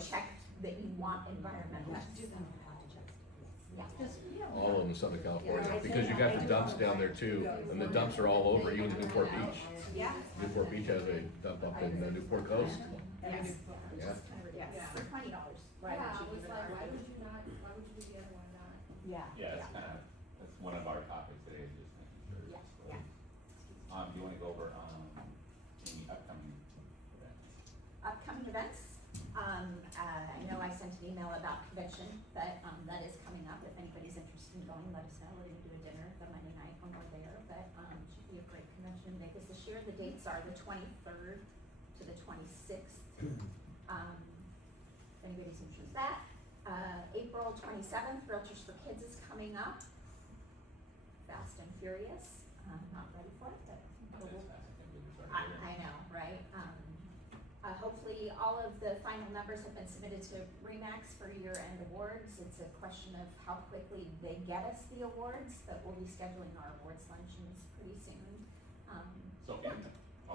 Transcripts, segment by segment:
check that you want environmental. Yeah. All of them in Southern California, because you got the dumps down there too, and the dumps are all over, even Newport Beach. Yeah. Newport Beach has a dump up in Newport Coast. Yes. Yeah. Yes, for $20. Why Yeah, would it you was even like, why argue? would you not, why would you do the other one not? Yeah. Yeah, it's kind of, that's one of our topics today, is just making sure. Yeah, it's- yeah. Do you wanna go over, any upcoming events? Upcoming events, I know I sent an email about convention, but, that is coming up. If anybody's interested in going, let us know. We're gonna do a dinner the Monday night when we're there, but, should be a great convention in Vegas this year. The dates are the 23rd to the 26th. If anybody's interested in that. April 27th, Realtors for Kids is coming up. Fast and Furious, not ready for it, but Not as fast, I think we'll start later. I know, right? Hopefully, all of the final numbers have been submitted to RE/MAX for year-end awards. It's a question of how quickly they get us the awards, but we'll be scheduling our awards luncheons pretty soon. So,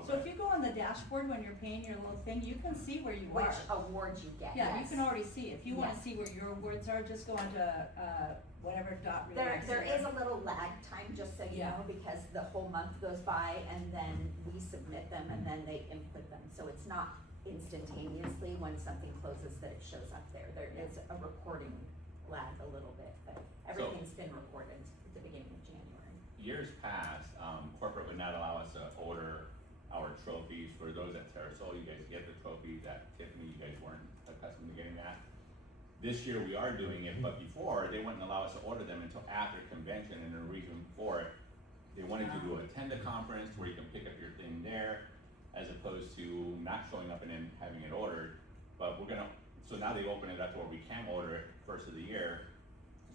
So if you go on the dashboard when you're paying your little thing, you can see where you Which are. awards you get, Yeah, you yes. can already see. If you wanna Yes. see where your awards are, just go onto, whatever dot There relax is a little lag time, just so you Yeah. know, because the whole month goes by and then we submit them and then they input them. So it's not instantaneously when something closes that it shows up there. There is a reporting lag a little bit, but everything's been reported at the beginning of January. years past, corporate would not allow us to order our trophies. For those at Terrasol, you guys get the trophies. At Tiffany, you guys weren't accustomed to getting that. This year we are doing it, but before, they wouldn't allow us to order them until after convention, and the reason for it, they wanted you to attend a conference where you can pick up your thing there, as opposed to not showing up and then having it ordered. But so now they open it up to where we can order it first of the year.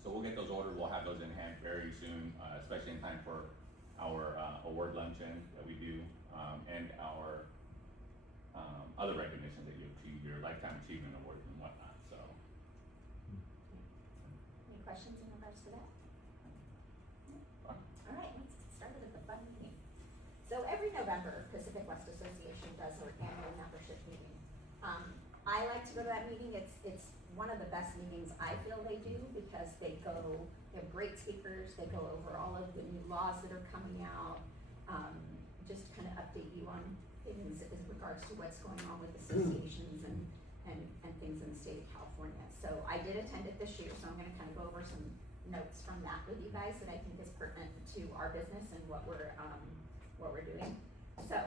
So we'll get those ordered, we'll have those in hand very soon, especially in time for our, award luncheon that we do, and our, other recognitions that you achieve, your lifetime achievement awards and whatnot, so. Any questions in regards to that? Fun. All right, let's get started with the fun meeting. So every November, Pacific West Association does their annual membership meeting. I like to go to that meeting. It's one of the best meetings I feel they do, because they have great speakers, they go over all of the new laws that are coming out, just kind of update you on things as regards to what's going on with associations and things in the state of California. So I did attend it this year, so I'm gonna kind of go over some notes from that with you guys that I think is pertinent to our business and what we're doing. So,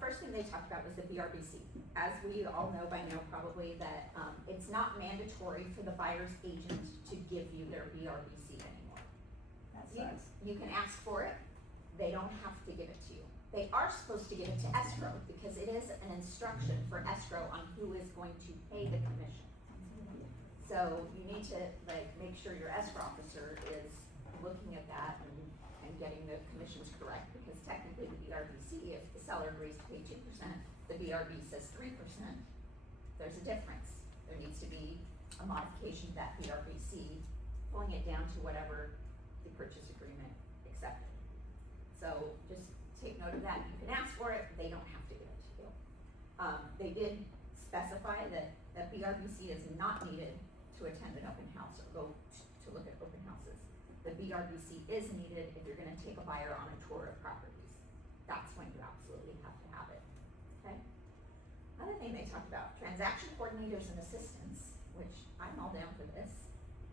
first thing they talked about was the BRBC. As we all know by now probably that, it's not mandatory for the buyer's agent to give you their BRBC anymore. That You, sucks. you can ask for it, they don't have to give it to you. They are supposed to give it to escrow, because it is an instruction for escrow on who is going to pay the commission. So you need to make sure your escrow officer is looking at that and getting the commissions correct, because technically the BRBC, if the seller agrees to pay 2%, the BRB says 3%, there's a difference. There needs to be a modification to that BRBC, pulling it down to whatever the purchase agreement accepted. So just take note of that. You can ask for it, they don't have to give it to you. They did specify that BRBC is not needed to attend an open house or go to look at open houses. The BRBC is needed if you're gonna take a buyer on a tour of properties. That's when you absolutely have to have it, okay? Another thing they talked about, transaction coordinators and assistants, which I'm all down for this,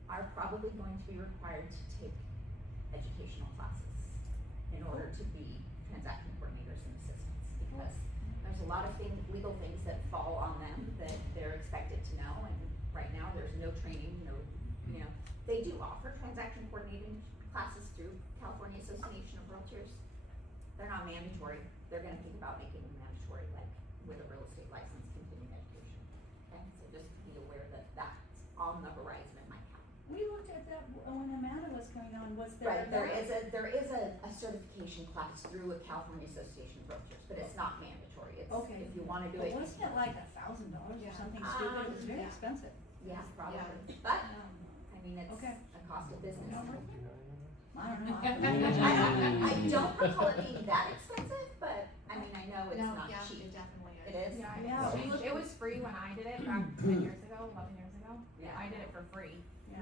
are probably going to be required to take educational classes in order to be transaction coordinators and assistants, because there's a lot of legal things that fall on them that they're expected to know, and right now there's no training, they do offer transaction coordinating classes through California Association of Realtors. They're not mandatory. They're gonna think about making them mandatory, like with a real estate license, continuing education. Okay, so just be aware that that's on the horizon in my county. We looked at that when Amanda was coming on, was there? Right, there is a certification class through a California Association of Realtors, but it's not mandatory. It's, Okay. if you wanna do But it. wasn't it like $1,000 or Yeah. something stupid? It was very Yeah. expensive. Yeah, probably, Yeah. but, I mean, it's Okay. a cost of business. I don't know. I don't recall it being that expensive, but, I mean, I know it's No, not yeah, cheap. it definitely is. It is? Yeah, Yeah, we it was free when I did it, back 10 years ago, 11 years ago. Yeah. I did it for free. Yeah.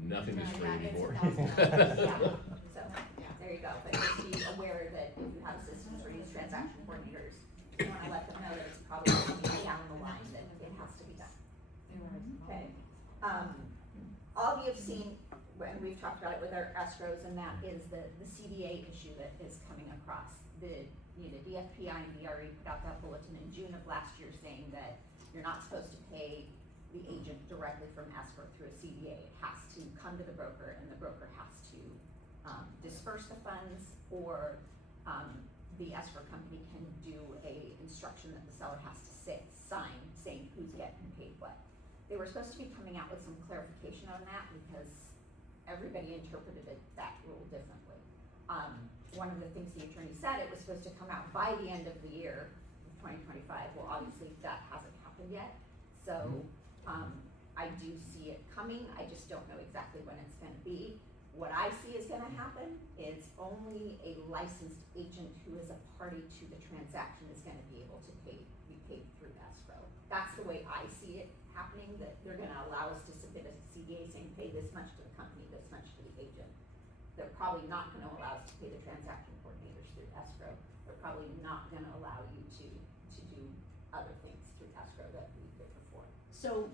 Nothing is free Yeah, it's anymore. Yeah, so, there you go, but just be aware that if you have systems or use transaction coordinators, you wanna let them know that it's probably gonna be down the line that it has to be done. Okay, all of you have seen, and we've talked about it with our escrows, and that is the CDA issue that is coming across. The DFPI and DRE put out that bulletin in June of last year saying that you're not supposed to pay the agent directly from escrow through a CDA. It has to come to the broker, and the broker has to disperse the funds, or the escrow company can do a instruction that the seller has to sign saying who's getting paid what. They were supposed to be coming out with some clarification on that because everybody interpreted that rule differently. One of the things the attorney said, it was supposed to come out by the end of the year, 2025. Well, obviously that hasn't happened yet. So, I do see it coming. I just don't know exactly when it's gonna be. What I see is gonna happen is only a licensed agent who is a party to the transaction is gonna be able to be paid through escrow. That's the way I see it happening, that they're gonna allow us to submit a CDA saying pay this much to the company, this much to the agent. They're probably not gonna allow us to pay the transaction coordinators through escrow. They're probably not gonna allow you to do other things through escrow that we did before. So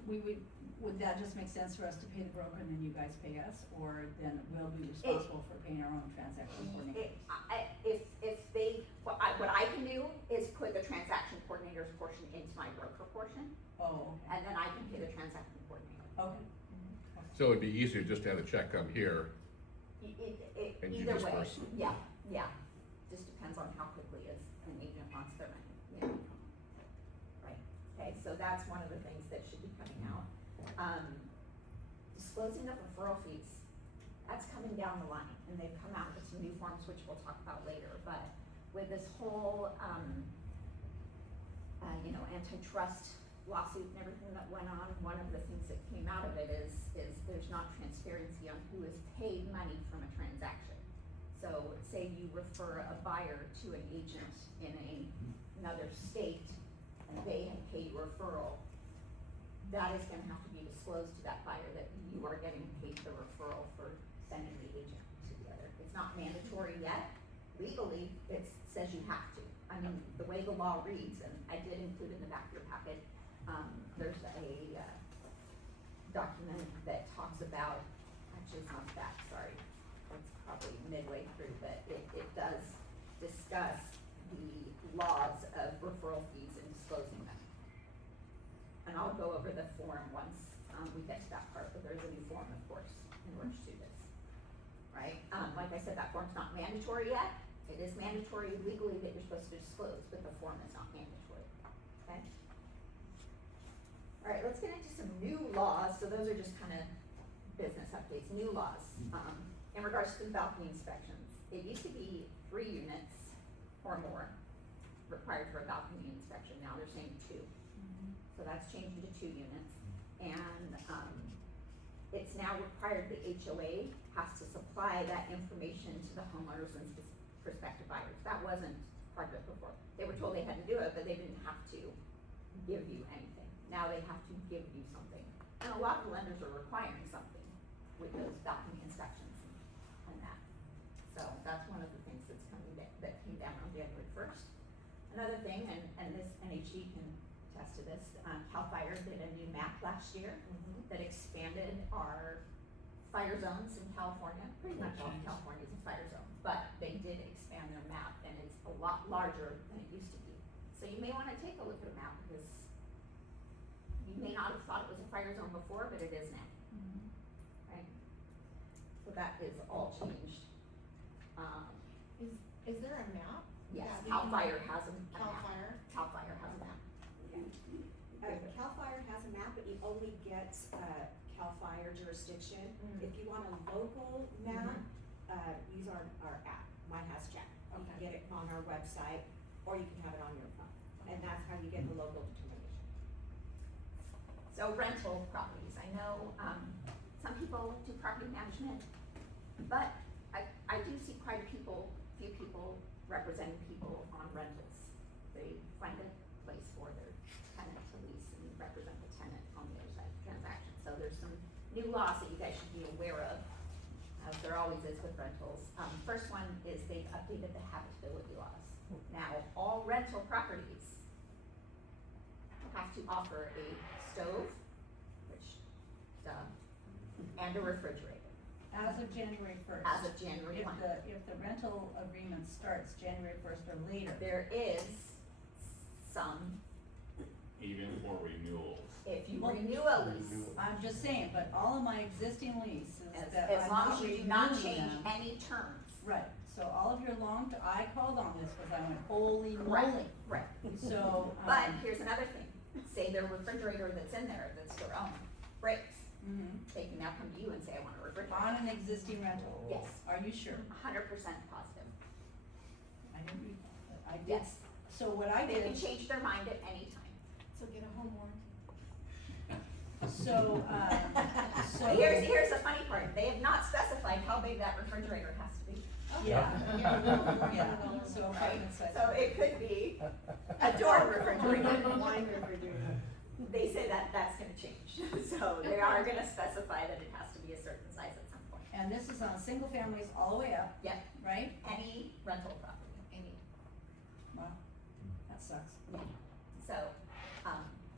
would that just make sense for us to pay the broker and then you guys pay us, or then we'll be responsible for paying our own transaction coordinator? What I can do is put the transaction coordinator's portion into my broker portion, Oh, and then I can pay the transaction coordinator. okay. So it'd be easier just to have the check come here. And you Either way, disperse. yeah, just depends on how quickly an agent wants their money, Right, okay, so that's one of the things that should be coming out. Disclosing of referral fees, that's coming down the line, and they've come out with some new forms, which we'll talk about later, but with this whole, antitrust lawsuit and everything that went on, one of the things that came out of it is there's not transparency on who has paid money from a transaction. So say you refer a buyer to an agent in another state, and they have paid referral, that is gonna have to be disclosed to that buyer that you are getting paid the referral for sending the agent to the other. It's not mandatory yet. Legally, it says you have to. I mean, the way the law reads, and I did include in the back of your packet, there's a document that talks about, actually it's not back, sorry, it's probably midway through, but it does discuss the laws of referral fees and disclosing them. And I'll go over the form once we get to that part, but there's a new form, of course, in order to do this, right? Like I said, that form's not mandatory yet. It is mandatory legally that you're supposed to disclose, but the form is not mandatory, okay? All right, let's get into some new laws. So those are just kind of business updates, new laws. In regards to balcony inspections, it used to be 3 units or more required for a balcony inspection. Now they're saying 2. So that's changed to 2 units. And it's now required the HOA has to supply that information to the homeowners and prospective buyers. That wasn't part of it before. They were told they had to do it, but they didn't have to give you anything. Now they have to give you something. And a lot of lenders are requiring something with those balcony inspections and that. So that's one of the things that's that came down on January 1st. Another thing, and this NHG can attest to this, CAL FIRE did a new map last year that expanded our fire zones in California. Pretty much all of California is a fire zone, but they did expand their map, and it's a lot larger than it used to be. So you may wanna take a look at a map, because you may not have thought it was a fire zone before, but it is now, right? So that is all changed. Is there a map? Yes, that we CAL can- FIRE has a map. CAL FIRE? CAL FIRE has a map. CAL FIRE has a map, but you only get, CAL FIRE jurisdiction. If you want a local map, use our app, Mine Has Check. You can get it on our website, or you can have it on your phone, and that's how you get the local determination. So rental properties, I know, some people do property management, but I do see quite a few people representing people on rentals. They find a place for their tenant to lease and represent the tenant. new laws that you guys should be aware of, as there always is with rentals. First one is they've updated the habitability laws. Now, all rental properties have to offer a stove, which, and a refrigerator As of January first. as of January one. If the rental agreement starts January first or later. There is some, Even for renewals. if you Well, renew a lease, I'm just saying, but all of my existing leases that as I'm long not as you do not renewing change them. any terms. Right, so all of your I called on this because I went, holy Right, moly. right. So, But here's another thing, say their refrigerator that's in there, that's their own, breaks, mhm. they can now come to you and say, I want a refrigerator. On an existing rental. Yes. Are you sure? 100% positive, I didn't read that, but I did. yes. So what I They did, can change their mind at any time. So get a home warranty. so, so. Here's the funny part, they have not specified how big that refrigerator has to be. Yeah, yeah, so Right, apartment size. so it could be a dorm refrigerator. Wine refrigerator. They say that that's gonna change, so they are gonna specify that it has to be a certain size at some point. And this is on single families all the way up, Yep, right? any rental property, Wow, that sucks. so,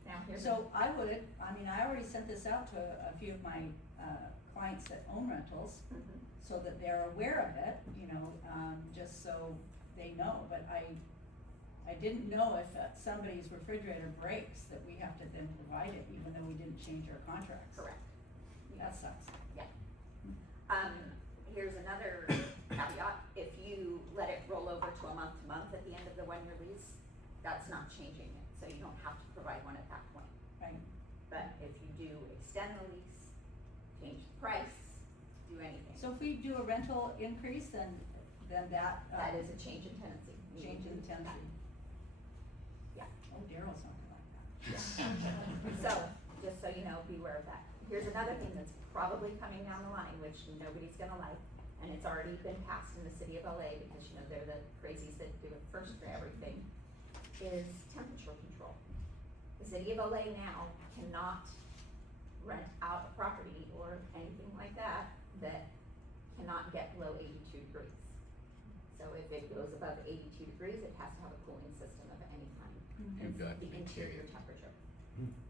now here's. So I already sent this out to a few of my, clients that own rentals, Mhm. so that they're aware of it, just so they know, but I didn't know if somebody's refrigerator breaks, that we have to then provide it, even though we didn't change our contracts. Correct. That sucks. Here's another caveat, if you let it roll over to a month at the end of the one-year lease, that's not changing it, so you don't have to provide one at that point. Right. But if you do extend the lease, change the price, do anything, So if we do a rental increase, then that. that is a change in tenancy. You Change in need to- tenancy. Yeah. Oh, Daryl's something like that. So, just so you know, beware of that. Here's another thing that's probably coming down the line, which nobody's gonna like, and it's already been passed in the city of LA, because they're the crazies that do it first for everything, is temperature control. The city of LA now cannot rent out a property or anything like that cannot get below 82 degrees. So if it goes above 82 degrees, it has to have a cooling system of any kind. You've got to The be interior kidding. temperature.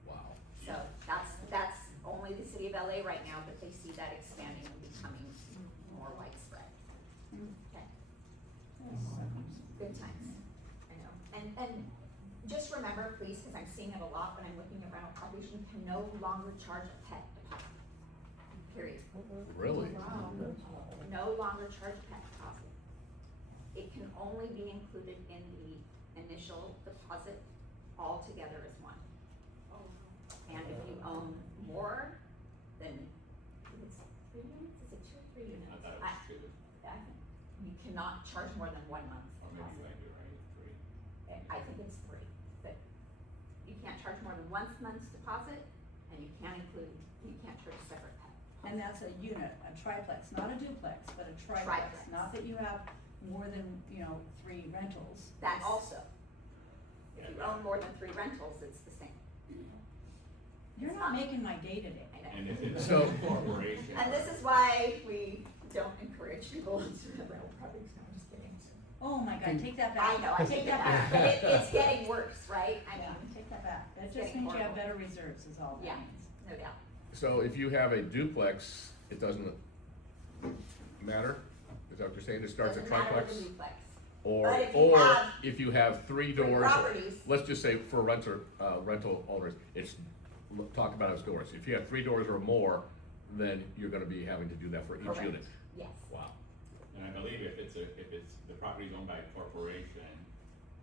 Wow. So that's only the city of LA right now, but they see that expanding and becoming more widespread. Okay, good times, I know. And just remember, please, because I'm seeing it a lot when I'm looking at rental properties, you can no longer charge a pet deposit. Period. Really? No longer charge a pet deposit. It can only be included in the initial deposit altogether as one. And if you own more than, it's 3 units, is it 2 or 3 units? I thought it was two, You cannot charge more than 1 month's or maybe you deposit. might be right, three. I think it's 3, but you can't charge more than 1 month's deposit, and you can't charge a separate pet. And that's a unit, a triplex, not a duplex, but a triplex, Triplex. not that you have more than, 3 rentals. That also, if Yeah, you that- own more than 3 rentals, it's the same. You're It's not not. making my day today. I know. And if it's So- a corporation. And this is why we don't encourage people to rental properties, no, I'm just kidding. Oh my God, take that back. I know, I take that back, but it's getting worse, right? I Yeah, mean, take that back. That it's just getting means you have horrible. better reserves is all that Yeah. means. no doubt. So if you have a duplex, it doesn't matter? Is that what you're saying? It starts at Doesn't matter triplex? the duplex. Or, But if you or have if you have 3 three doors, properties- let's just say for rental owners, talk about it as doors. If you have 3 doors or more, then you're gonna be having to do that for each Correct. unit. Yes. Wow. And I believe if it's the property's owned by a corporation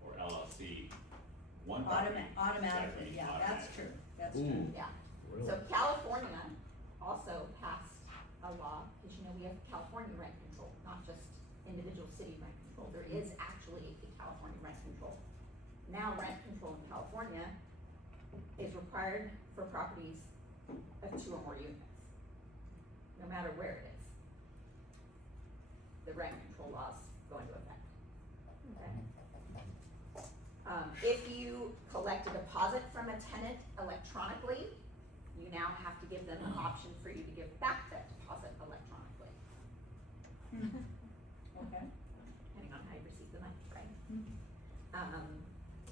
or LLC, one property. Automatically, is yeah, that's automatic. true, that's true. Ooh, Yeah. really? So California also passed a law, because we have California rent control, not just individual city rent control. There is actually a California rent control. Now rent control in California is required for properties of 2 or more units, no matter where it is. The rent control laws go into effect. Okay. If you collect a deposit from a tenant electronically, you now have to give them an option for you to give back that deposit electronically, Okay. depending on how you receive the money, right? Mhm.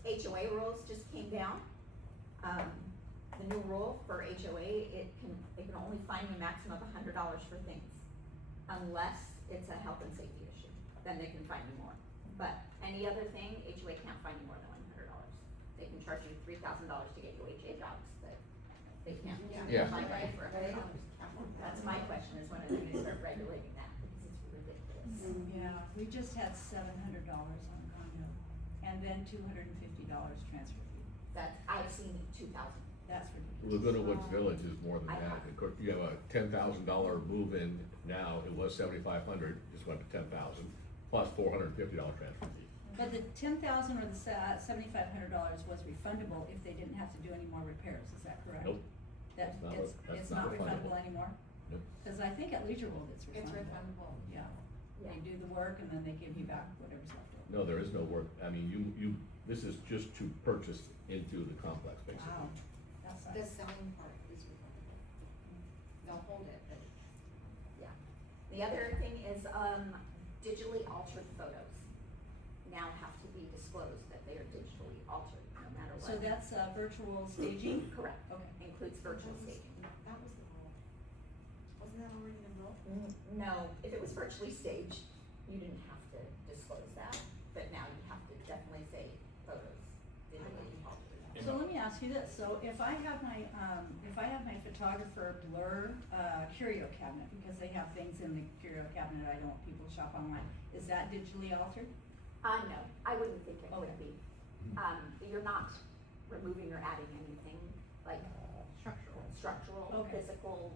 HOA rules just came down. The new rule for HOA, they can only fine you a maximum of $100 for things, unless it's a health and safety issue, then they can fine you more. But any other thing, HOA can't fine you more than $100. They can charge you $3,000 to get you HA jobs, but they can't. Yeah. Fine you for $100. That's my question, is when are they gonna start regulating that, because it's ridiculous. Yeah, we just had $700 on condo, and then $250 transfer fee. That's, I've seen 2,000. That's ridiculous. Laguna Woods Village is more than I that. know. Of course, you have a $10,000 move-in now, it was $7,500, just went to $10,000, plus $450 transfer fee. But the 10,000 or the $7,500 was refundable if they didn't have to do any more repairs, is that correct? Nope. That, That's it's not not refundable. refundable anymore? Nope. Cause I think at Leisure World it's It's refundable. refundable. Yeah, Yeah. they do the work and then they give you back whatever's left over. No, there is no work, I mean, this is just to purchase into the complex, basically. Wow, that's The nice. selling part is refundable. They'll hold it, but Yeah. The other thing is, digitally altered photos now have to be disclosed that they are digitally altered, no matter what. So that's, virtual staging? Correct. Okay. Includes virtual staging. that was the rule. Wasn't that already the rule? No, if it was virtually staged, you didn't have to disclose that, but now you have to definitely say photos digitally altered. So let me ask you this, so if I have my photographer blur, curio cabinet, because they have things in the curio cabinet I don't want people to shop online, is that digitally altered? No, I wouldn't think it would Okay. be. You're not removing or adding anything, like structural, Okay. physical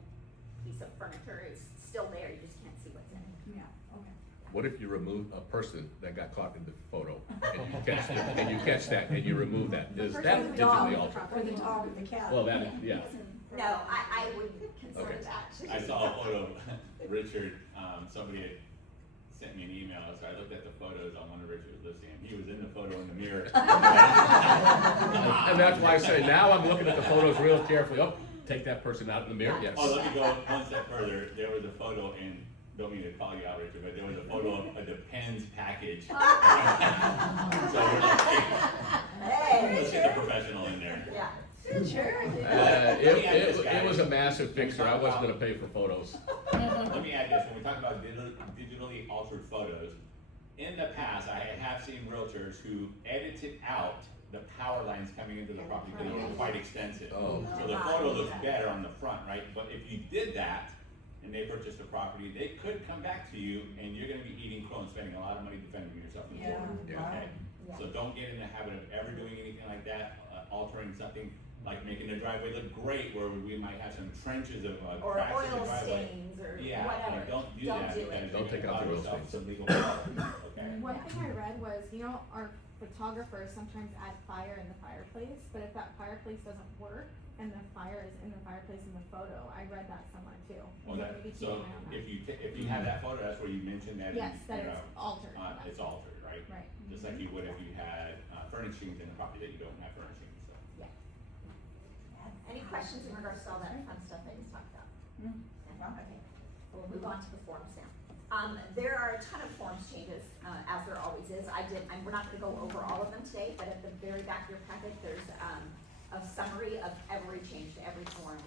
piece of furniture is still there, you just can't see what's in it. Yeah, okay. What if you remove a person that got caught in the photo, and you catch, and you catch that, and you remove that, is that person with the digitally dog. altered? Or the dog or the cat. Well, that, yeah, No, I wouldn't consider Okay. that. I saw a photo of Richard, somebody had sent me an email, so I looked at the photos on one of Richard's listings, and he was in the photo in the mirror. and that's why I say, now I'm looking at the photos real carefully, oh, take that person out in the mirror, yes. Oh, let me go one step further, there was a photo in, don't mean to call you out, Richard, but there was a photo of a Depends package. So we're like, Hey, let's get the professional in there. yeah. Sure. It was a massive fixer, I wasn't gonna pay for photos. Let me add this, when we talk about digitally altered photos, in the past, I have seen realtors who edited out the power lines coming into the property because they were quite extensive. Oh. So the photo looks better on the front, right? But if you did that, and they purchased a property, they could come back to you, and you're gonna be eating crow and spending a lot of money defending yourself in Yeah. court. Yeah. Okay? Yeah. So don't get in the habit of ever doing anything like that, altering something, like making the driveway look great, where we might have some trenches of Or cracks in the oil driveway. stains or Yeah, whatever. like, don't do Don't that, do because it. Don't you're take gonna out the cause oil yourself stains. some legal problems, okay? One thing I read was, our photographers sometimes add fire in the fireplace, but if that fireplace doesn't work and the fire is in the fireplace in the photo, I read that somewhere too. Well, that, Maybe keep so an eye on that. if you have that photo, that's where you mentioned that. Yes, that it's altered. It's altered, right? Right. Just like you would if you had, furnishings in a property that you don't have furnishings, so. Yeah. Any questions in regards to all that fun stuff I just talked about? Mm. Okay, we'll move on to the forms now. There are a ton of forms changes, as there always is. We're not gonna go over all of them today, but at the very back of your packet, there's, a summary of every change to every form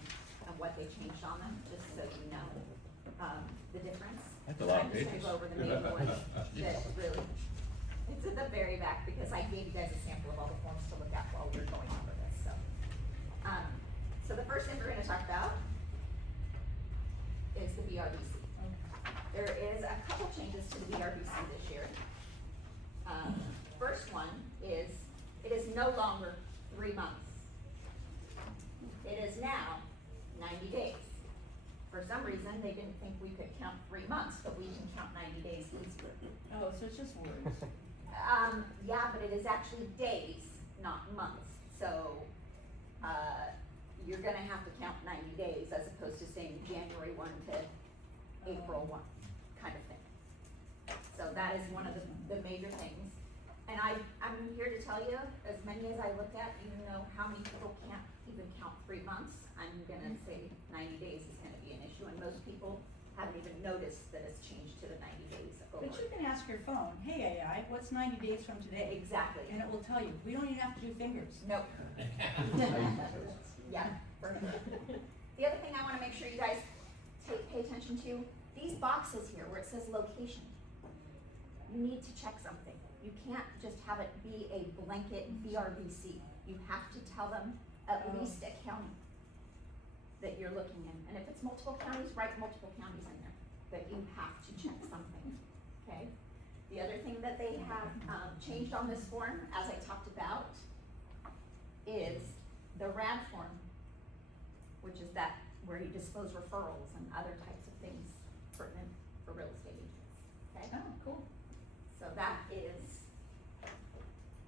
and what they changed on them, just so you know, the difference. That's a lot of I'm just gonna pages. go over the main ones that really, it's at the very back, because I gave you guys a sample of all the forms to look at while we were going over this, so. So the first thing we're gonna talk about is the BRBC. There is a couple changes to the BRBC this year. First one is, it is no longer 3 months. It is now 90 days. For some reason, they didn't think we could count 3 months, but we can count 90 days easier. Oh, so it's just words. Yeah, but it is actually days, not months. So, you're gonna have to count 90 days as opposed to saying January 1 to April 1 kind of thing. So that is one of the major things. And I'm here to tell you, as many as I looked at, how many people can't even count 3 months. I'm gonna say 90 days is gonna be an issue, and most people haven't even noticed that it's changed to the 90 days over. But you can ask your phone, hey AI, what's 90 days from today? Exactly. And it will tell you, we don't even have to do fingers. Nope. Yeah. Perfect. The other thing I wanna make sure you guys pay attention to, these boxes here where it says location, you need to check something. You can't just have it be a blanket BRBC. You have to tell them at least a county that you're looking in. And if it's multiple counties, write multiple counties in there, but you have to check something, okay? The other thing that they have, changed on this form, as I talked about, is the RAD form, which is that where you disclose referrals and other types of things pertinent for real estate agents, okay? Oh, cool. So that is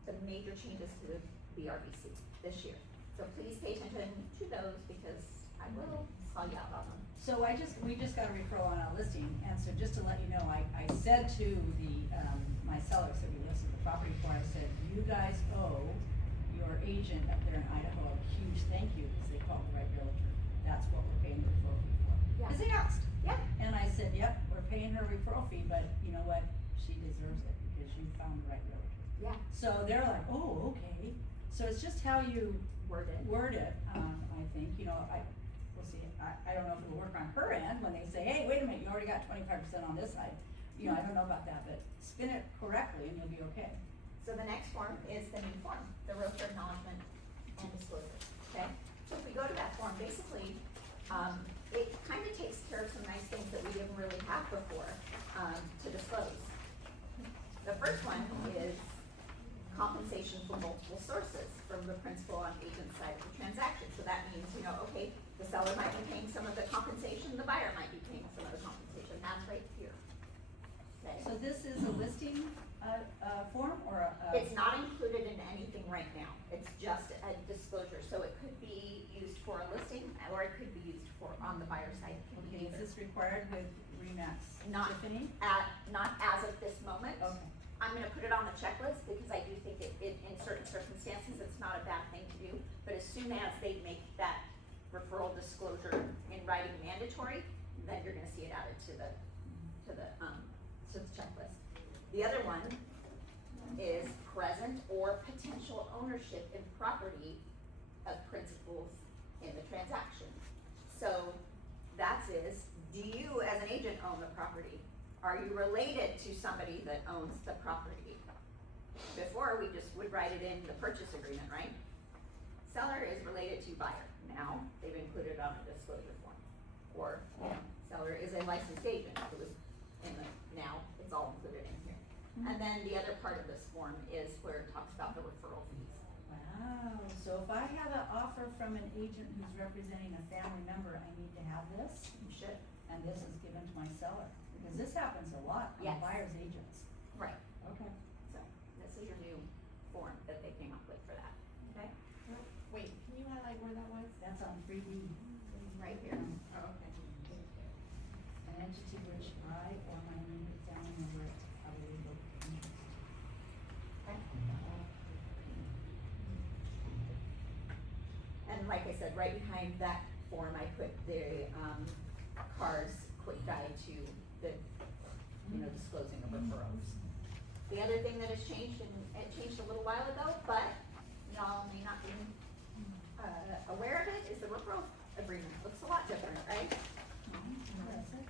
the major changes to the BRBC this year. So please pay attention to those because I will call you out on them. So we just got a referral on a listing, and so just to let you know, I said to the, my sellers that we listed the property for, I said, you guys owe your agent up there in Idaho a huge thank you, because they called the right realtor. That's what we're paying the referral fee for. Yeah. Cause they asked. Yeah. And I said, yep, we're paying her referral fee, but you know what? She deserves it because you found the right realtor. Yeah. So they're like, oh, okay. So it's just how you Word it. I think, you know, we'll see. I don't know if it'll work on her end when they say, hey, wait a minute, you already got 25% on this side. You know, I don't know about that, but spin it correctly and you'll be okay. So the next form is the new form, the realtor acknowledgement and disclosure, okay? So if we go to that form, basically, it kind of takes care of some nice things that we didn't really have before, to disclose. The first one is compensation for multiple sources from the principal on agent side of the transaction. So that means, you know, okay, the seller might be paying some of the compensation, the buyer might be paying some of the compensation, that's right here. Okay? So this is a listing, form or a? It's not included in anything right now, it's just a disclosure, so it could be used for a listing, or it could be used for, on the buyer side, it can be Okay, is either. this required with Remax Not- Tiffany? Not as of this moment. Okay. I'm gonna put it on the checklist, because I do think it, in certain circumstances, it's not a bad thing to do, but as soon as they make that referral disclosure in writing mandatory, then you're gonna see it added to the checklist. The other one is present or potential ownership in property of principals in the transaction. So that is, do you as an agent own the property? Are you related to somebody that owns the property? Before, we just would write it in the purchase agreement, right? Seller is related to buyer. Now, they've included it on a disclosure form. Or, you know, seller is a licensed agent. It was in the, now, it's all included in here. And then the other part of this form is where it talks about the referral fees. Wow, so if I have an offer from an agent who's representing a family member, I need to have this? You should. And this is given to my seller, because this happens a lot on Yes. buyer's agents. Right. Okay. So, this is your new form that they came up with for that. Okay? Wait, can you highlight where that was? That's on 3D. Right here. Oh, okay. An entity which I or my immediate family member have a legal interest. Okay. And like I said, right behind that form, I put the, CAR's quick guide to the, you know, disclosing of referrals. The other thing that has changed, and it changed a little while ago, but y'all may not be, aware of it, is the referral agreement. Looks a lot different, right? That's it.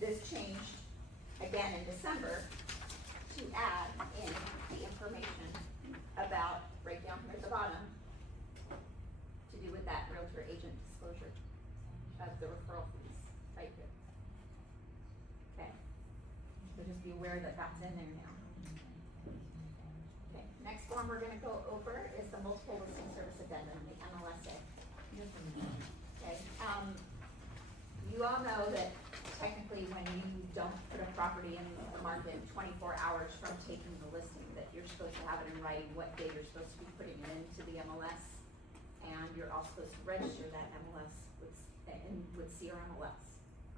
This changed again in December to add in the information about, right down here at the bottom, to do with that realtor agent disclosure of the referral fees, right here. Okay, so just be aware that that's in there now. Okay, next form we're gonna go over is the multiple listing service addendum, the MLSA. Okay, you all know that technically when you don't put a property in the market 24 hours from taking the listing, that you're supposed to have it in writing what day you're supposed to be putting it into the MLS. And you're all supposed to register that MLS with C.A.R. MLS,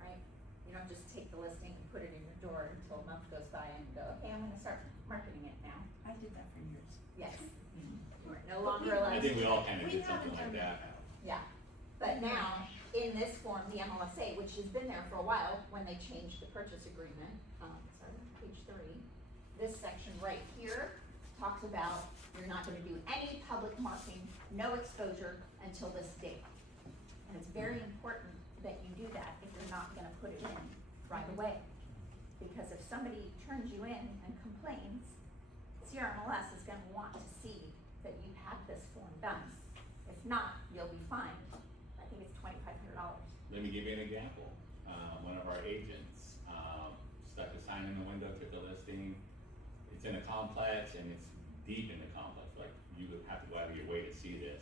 right? You don't just take the listing and put it in your door until a month goes by and go, okay, I'm gonna start marketing it now. I did that for years. Yes. You weren't no But we- longer allowed. I think we all kinda We did something haven't like done that. Yeah, but now, in this form, the MLSA, which has been there for a while, when they changed the purchase agreement, sorry, page 3, this section right here talks about you're not gonna do any public marketing, no exposure until this date. And it's very important that you do that if you're not gonna put it in right away. Because if somebody turns you in and complains, CRMLS is gonna want to see that you had this form done. If not, you'll be fined, I think it's $2,500. Let me give you an example. One of our agents, stuck a sign in the window, took a listing. It's in a complex and it's deep in the complex, like you would have to go out of your way to see this.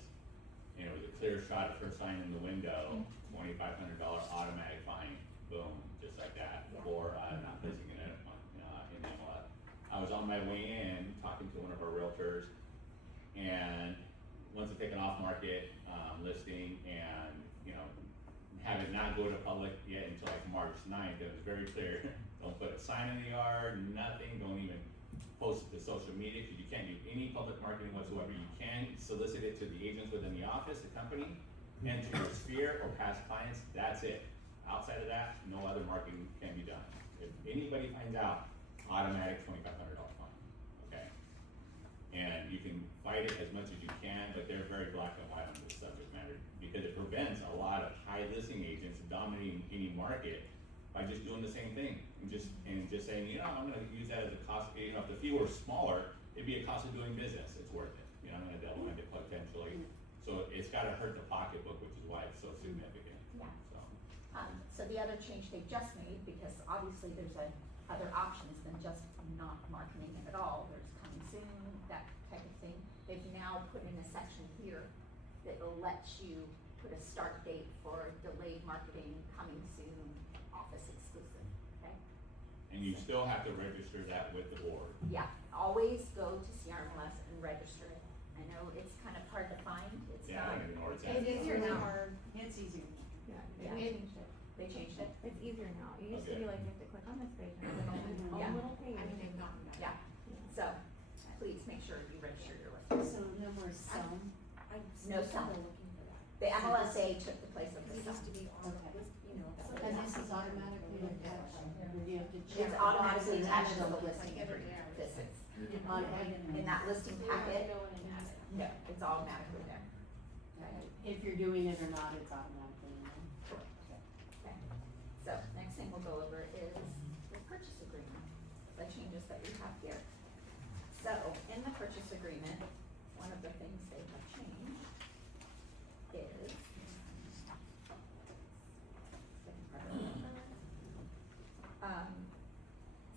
And it was a clear shot of her sign in the window, $2,500 automatic fine, boom, just like that, Yeah. for, not listing it in MLS. I was on my way in, talking to one of our realtors, and wants to take an off-market, listing and, have it not go to public yet until like March 9th. It was very clear, don't put a sign in the yard, nothing, don't even post it to social media, because you can't do any public marketing whatsoever. You can solicit it to the agents within the office, the company, and to your sphere or past clients, that's it. Outside of that, no other marketing can be done. If anybody finds out, automatic $2,500 fine, okay? And you can fight it as much as you can, but they're very black and white on this subject matter, because it prevents a lot of high listing agents dominating any market by just doing the same thing, and just saying, I'm gonna use that as a cost, if the fee were smaller, it'd be a cost of doing business, it's worth it, I'm gonna double it potentially. So it's gotta hurt the pocketbook, which is why it's so significant, Yeah. so. So the other change they just made, because obviously there's other options than just not marketing it at all, there's coming soon, that type of thing. They've now put in a section here that will let you put a start date for delayed marketing, coming soon, office exclusive, okay? And you still have to register that with the board. Yeah, always go to CRMLS and register it. I know it's kind of hard to find, it's Yeah, not. I don't even know where it's at. It's easier now. It's easier. Yeah, Yeah. they changed it. They changed it? It's easier now. It used to Okay. be like you have to click on this page and then open your Yeah. own little page. I mean, they've gotten better. Yeah, so please make sure you register your listing. So no more some? I'm No still sound. looking for that. The MLSA took the place of the It used to sun. be all, Okay. that And this is automatically attached, or do you have to check? It's automatically the attached to the box? listing agreement. This is, Automatic. in that listing packet, no, it's automatically there. If you're doing it or not, it's automatically in there. Okay, so next thing we'll go over is the purchase agreement, the changes that we have here. So, in the purchase agreement, one of the things they have changed is.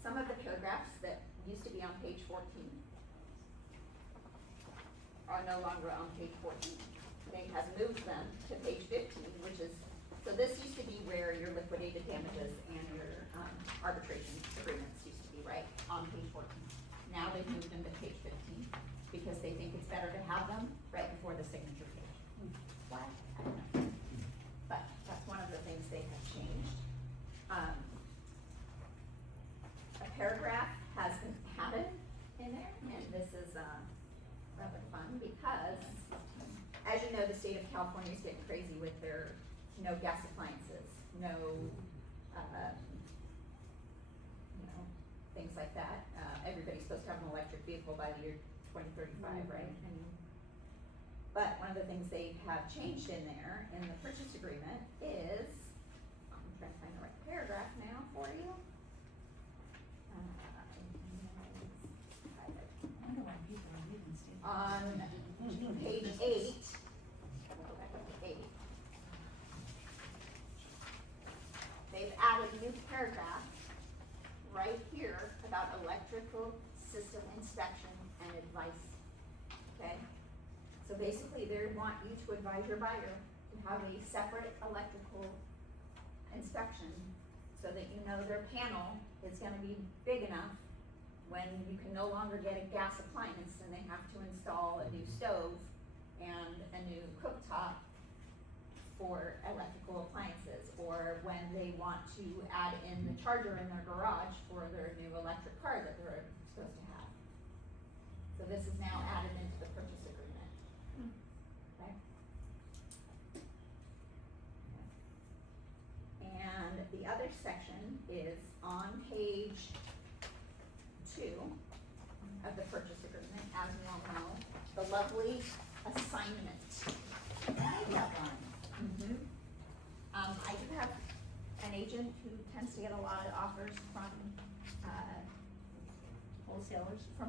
Some of the paragraphs that used to be on page 14 are no longer on page 14. They have moved them to page 15, which is, so this used to be where your liquidated damages and your arbitration agreements used to be, right, on page 14. Now they've moved them to page 15 because they think it's better to have them right before the signature page. Why? I don't know. But that's one of the things they have changed. A paragraph has been added in there, and this is rather fun because, as you know, the state of California is getting crazy with their no gas appliances, no, things like that. Everybody's supposed to have an electric vehicle by the year 2035, right? But one of the things they have changed in there in the purchase agreement is, I'm trying to find the right paragraph now for you. I wonder why people are leaving state. On page 8, go back up to 8. They've added a new paragraph right here about electrical system inspection and advice, okay? So basically, they want you to advise your buyer to have a separate electrical inspection so that you know their panel is gonna be big enough when you can no longer get a gas appliance and they have to install a new stove and a new cooktop for electrical appliances, or when they want to add in the charger in their garage for their new electric car that they're supposed to have. So this is now added into the purchase agreement. lovely assignment. I got one. Mm-hmm. I do have an agent who tends to get a lot of offers from,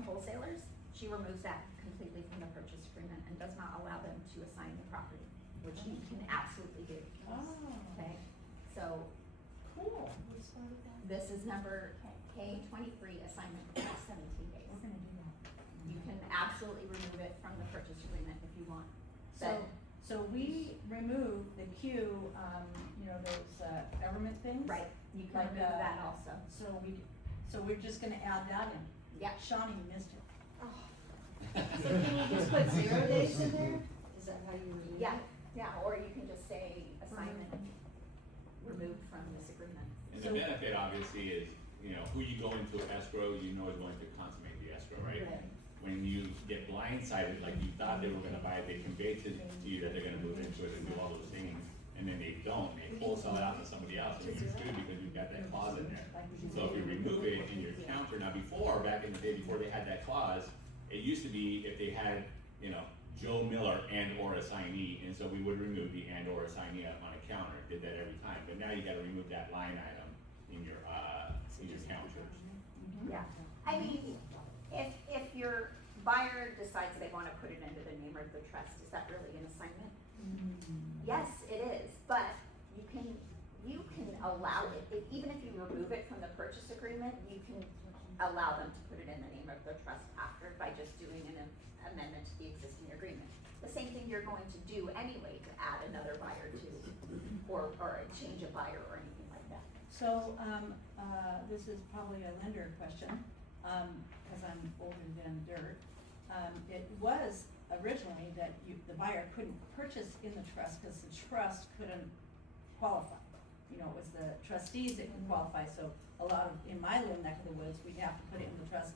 wholesalers. She removes that completely from the purchase agreement and does not allow them to assign the property, which you can absolutely do, Oh, okay? So cool. this is number K 23 assignment for 17 days. We're gonna do that. You can absolutely remove it from the purchase agreement if you want. So we remove the Q, you know, those, government things? Right, you can Like, remove that also. So we're just gonna add that in. Yeah. Shawnee missed it. So can you just put 0 days in there? Is that how you remove it? Yeah, or you can just say assignment removed from this agreement. And the benefit obviously is, you know, who you go into escrow, you know is going to consummate the escrow, right? Right. When you get blindsided, like you thought they were gonna buy it, they convey to you that they're gonna move into it and do all those things, and then they don't, they wholesale it out to somebody else, and you're screwed because you've got that clause in there. So if you remove it in your counter, now before, back in the day, before they had that clause, it used to be if they had, you know, Joe Miller and or assignee, and so we would remove the and or assignee on a counter, did that every time, but now you gotta remove that line item in your counters. Yeah, I mean, if your buyer decides they wanna put it into the name of the trust, is that really an assignment? Yes, it is, but you can allow it, even if you remove it from the purchase agreement, you can allow them to put it in the name of the trust after by just doing an amendment to the existing agreement. The same thing you're going to do anyway to add another buyer to, or change a buyer or anything like that. So, this is probably a lender question, cause I'm older than dirt. It was originally that the buyer couldn't purchase in the trust, cause the trust couldn't qualify. You know, it was the trustees that could qualify, so a lot of, in my little neck of the woods, we'd have to put it in the trust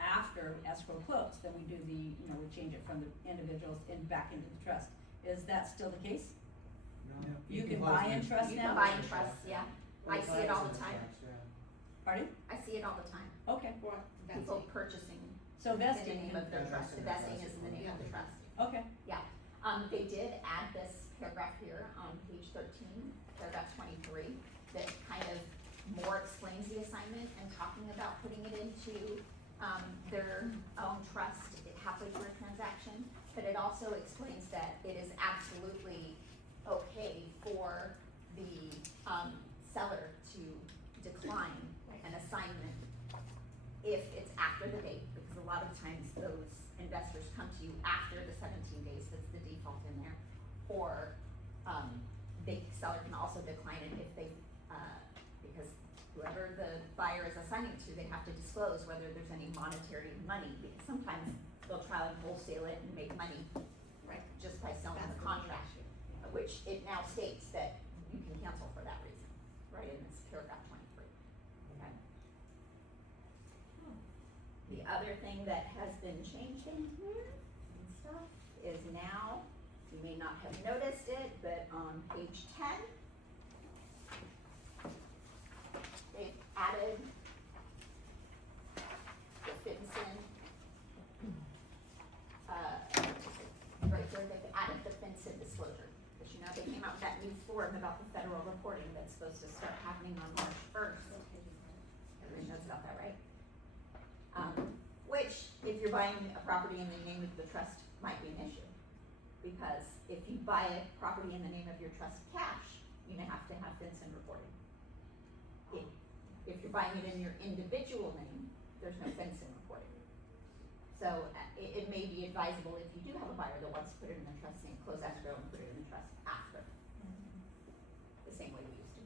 after escrow closed, then we do the, you know, we change it from the individuals and back into the trust. Is that still the case? No. You can buy in trust You now? can buy in trust, yeah, I see it all the time, Pardon? I see it all the time, Okay, people purchasing so in the vesting, name of their trust, the vesting is in the name of the trust. okay, They did add this paragraph here on page 13, paragraph 23, that kind of more explains the assignment and talking about putting it into, their own trust halfway through a transaction. But it also explains that it is absolutely okay for the, seller to decline an assignment if it's after the date, because a lot of times those investors come to you after the 17 days, that's the default in there. Or, the seller can also decline it if they, because whoever the buyer is assigning to, they have to disclose whether there's any monetary money, because sometimes they'll try and wholesale it and make money, right, just by selling That's the the contract, which it now states that you can cancel for that reason, right, in this paragraph 23, okay? The other thing that has been changed in here and stuff is now, you may not have noticed it, but on page 10, they've added the FinCEN, right there, they've added the FinCEN disclosure. Because you know, they came out with that new form about the federal reporting that's supposed to start happening on March 1st. Everybody knows about that, right? Which, if you're buying a property in the name of the trust, might be an issue. Because if you buy a property in the name of your trust cash, you have to have FinCEN reporting. If you're buying it in your individual name, there's no FinCEN reporting. So it may be advisable if you do have a buyer that wants to put it in the trust name, close escrow and put it in the trust after. The same way we used to.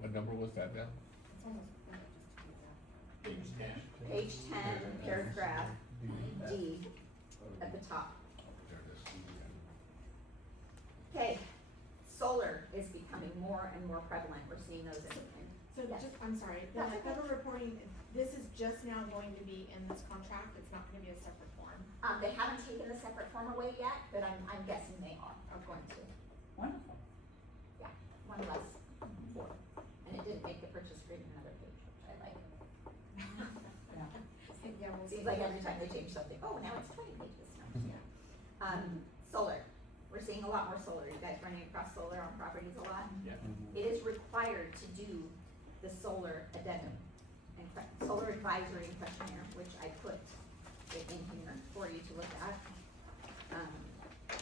What number was that now? Page 10. Page 10, paragraph D at the top. There it is. Okay, solar is becoming more and more prevalent, we're seeing those in. So Yes. just, I'm sorry, the That's okay. federal reporting, this is just now going to be in this contract, it's not gonna be a separate form. They haven't taken the separate form away yet, but I'm guessing they are going to, wonderful. yeah, one less form. And it didn't make the purchase agreement another page, which I like. Yeah. Yeah, we'll Seems see. like every time they change something, oh, now it's Solar, we're seeing a lot more solar, you guys running across solar on properties a lot? Yeah. It is required to do the solar addendum and solar advisory questionnaire, which I put it in here for you to look at.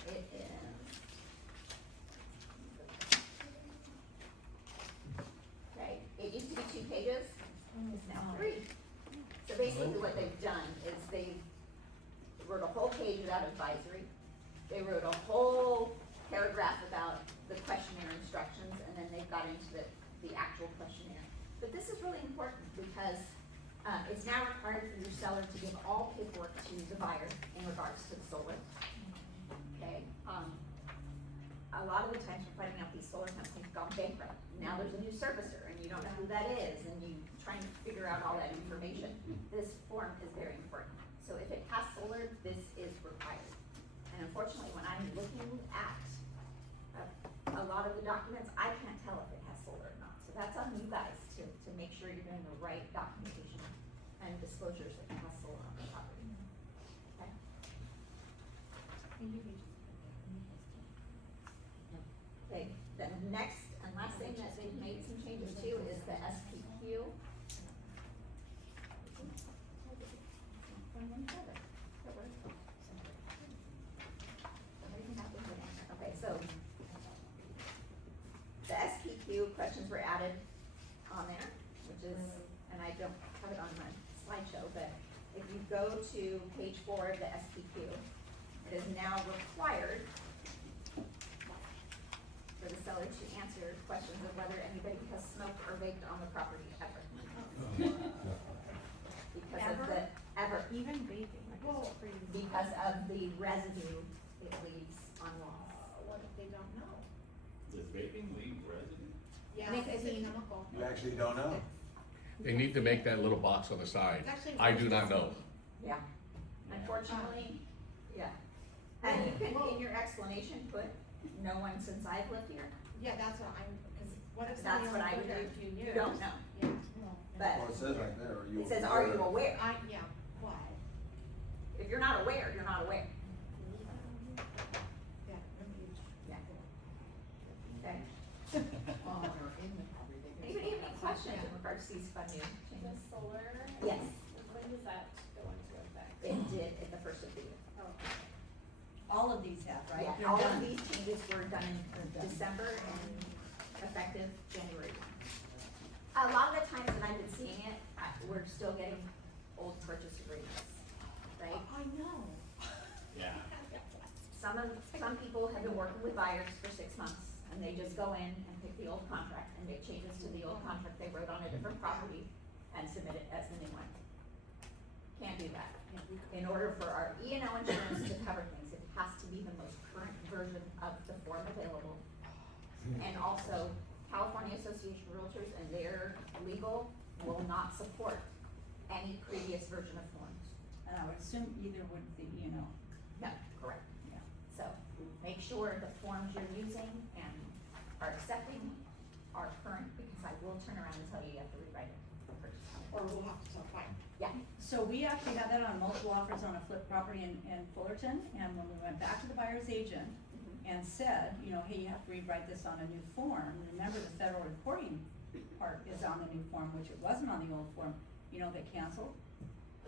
It is. Okay, it used to be 2 pages, it's now 3. So basically what they've done is they wrote a whole page about advisory. They wrote a whole paragraph about the questionnaire instructions, and then they've got into the actual questionnaire. But this is really important because it's now required for your seller to give all paperwork to the buyer in regards to the solar. Okay, a lot of the times we're finding out these solar companies have gone bankrupt. Now there's a new servicer and you don't know who that is, and you trying to figure out all that information. This form is very important. So if it has solar, this is required. And unfortunately, when I'm looking at a lot of the documents, I can't tell if it has solar or not. So that's on you guys to make sure you're doing the right documentation and disclosures that it has solar on the property. Okay? Okay, the next and last thing that they've made some changes to is the SPQ. Okay, so the SPQ questions were added on there, which is, and I don't have it on my slideshow, but if you go to page 4 of the SPQ, it is now required for the seller to answer questions of whether anybody has smoked or vaped on the property ever. Because of the, ever, Even vaping, like, it's crazy. because of the residue it leaves on walls. What if they don't know? Does vaping leave residue? Yeah, Nick, is it- chemical. You actually don't know? They need to make that little box on the side. It's actually I do not know. Yeah, unfortunately, yeah. And you can, in your explanation, put, no one since I've lived here. Yeah, that's what I'm, cause what if That's somebody what I only would lived there do. a few You years? don't know, Yeah. but Well, it says right there, are you? it says, are you aware? Yeah, why? If you're not aware, you're not aware. Yeah. Yeah. Okay. Oh, they're in the property, they can. Anybody have any questions in regards to these fun new The changes? solar? Yes. When does that go into effect? It did at the first of the year. Oh, All of these have, right? Yeah, They're all of done. these changes were done in December and effective January. A lot of the times that I've been seeing it, we're still getting old purchase agreements, right? I know. Yeah. Some people have been working with buyers for 6 months, and they just go in and pick the old contract and make changes to the old contract they wrote on a different property and submit it as the new one. Can't do that. In order for our E&O insurance to cover things, it has to be the most current version of the form available. And also, California Association of Realtors and their legal will not support any previous version of forms. And I would assume either would the, you know, No, correct. yeah. So, make sure the forms you're using and are accepting are current, because I will turn around and tell you you have to rewrite it. Or we'll have to tell fine. Yeah, So we actually had that on multiple offers on a flip property in Fullerton, and when we went back to the buyer's agent and said, you know, hey, you have to rewrite this on a new form, remember the federal reporting part is on the new form, which it wasn't on the old form, you know, they canceled.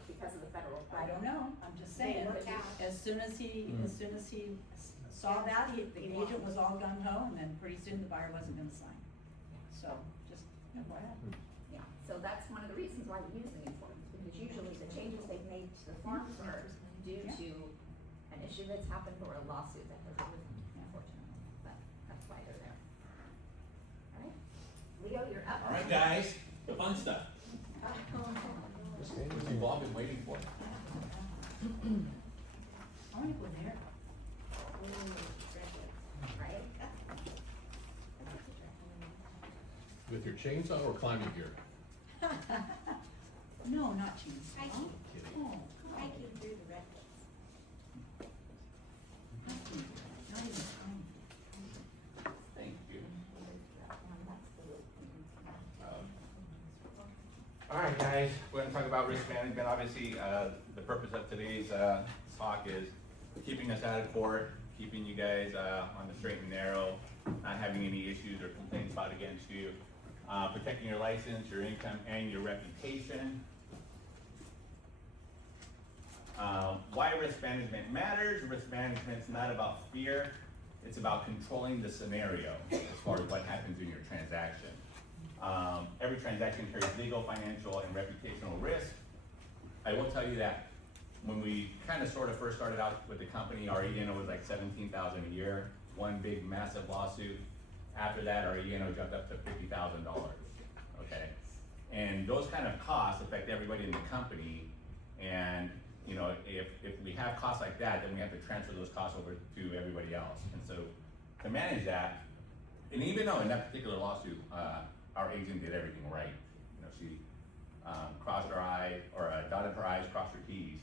because of the federal. I don't know, I'm just saying, They looked at- as soon as he saw that, the agent was all gung ho, and then pretty soon the buyer wasn't gonna sign. So, just FYI. Yeah, so that's one of the reasons why we use the new forms, because usually the changes they've made to the forms are due Yeah. to an issue that's happened or a lawsuit that has arisen, unfortunately, but that's why they're there. Alright, Leo, you're up. All right, guys, the fun stuff. This we've all been waiting for. I wanna go there. Right? With your chainsaw or climbing gear? No, not cheese. Hiking. Kidding. Oh, Hiking through the redwoods. hiking, not even trying. Thank you. All right, guys, we're gonna talk about risk management. Obviously, the purpose of today's talk is keeping us out of court, keeping you guys, on the straight and narrow, not having any issues or complaints filed against you, protecting your license, your income, and your reputation. Why risk management matters. Risk management's not about fear, it's about controlling the scenario as far as what happens in your transaction. Every transaction carries legal, financial, and reputational risk. I will tell you that when we kind of sort of first started out with the company, our E&O was like $17,000 a year, one big massive lawsuit. After that, our E&O jumped up to $50,000, okay? And those kind of costs affect everybody in the company, and you know, if we have costs like that, then we have to transfer those costs over to everybody else. And so to manage that, and even though in that particular lawsuit, our agent did everything right, you know, she crossed her I, or dotted her I's, crossed her T's,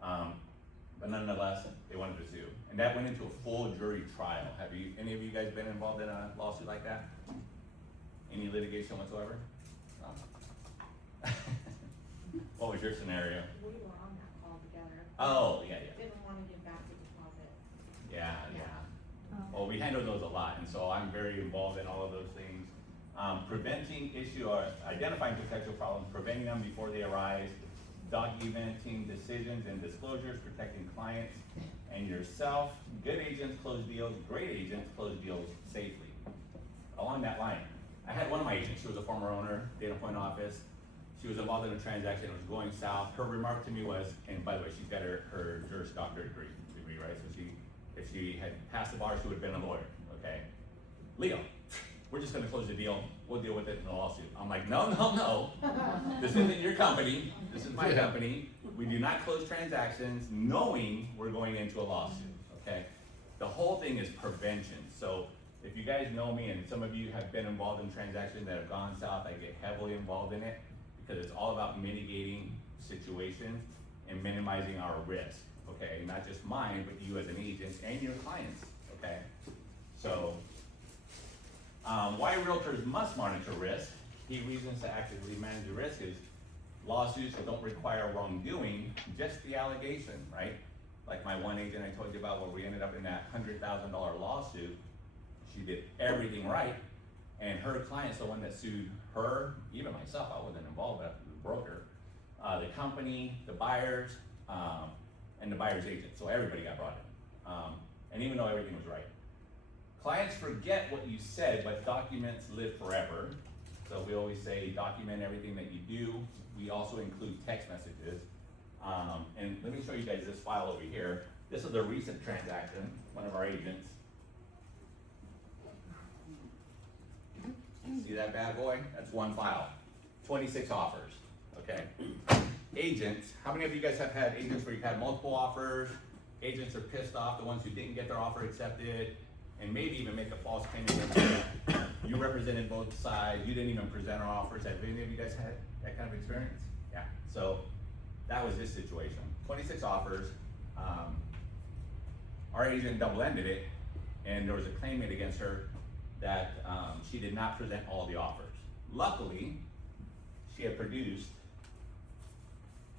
but nonetheless, they wanted to sue. And that went into a full jury trial. Have any of you guys been involved in a lawsuit like that? Any litigation whatsoever? What was your scenario? We were on that call together. Oh, yeah. Didn't wanna give back the deposit. Yeah. Oh. Well, we handle those a lot, and so I'm very involved in all of those things. Preventing issue or identifying potential problems, preventing them before they arise, documenting decisions and disclosures, protecting clients and yourself. Good agents close deals, great agents close deals safely. Along that line, I had one of my agents, she was a former owner, data point office. She was involved in a transaction, it was going south. Her remark to me was, and by the way, she's got her Juris Doctorate degree, right? So if she had passed the bar, she would have been a lawyer, okay? Leo, we're just gonna close the deal, we'll deal with it in a lawsuit. I'm like, no. This isn't your company, this is my company. We do not close transactions knowing we're going into a lawsuit, okay? The whole thing is prevention. So if you guys know me, and some of you have been involved in transactions that have gone south, I get heavily involved in it, because it's all about mitigating situations and minimizing our risk, okay? Not just mine, but you as an agent and your clients, okay? So, why realtors must monitor risk. Key reasons to actively manage the risk is lawsuits don't require wrongdoing, just the allegation, right? Like my one agent I told you about where we ended up in that $100,000 lawsuit, she did everything right, and her client's the one that sued her, even myself, I wasn't involved, but the broker, the company, the buyers, and the buyer's agent, so everybody got brought in. And even though everything was right. Clients forget what you said, but documents live forever. So we always say document everything that you do. We also include text messages. And let me show you guys this file over here. This is a recent transaction, one of our agents. See that bad boy? That's one file. 26 offers, okay? Agents, how many of you guys have had agents where you've had multiple offers? Agents are pissed off, the ones who didn't get their offer accepted, and maybe even make a false claim against you. You represented both sides, you didn't even present our offers. Have any of you guys had that kind of experience? Yeah, so that was this situation. 26 offers, our agent double-ended it, and there was a claim made against her that she did not present all the offers. Luckily, she had produced,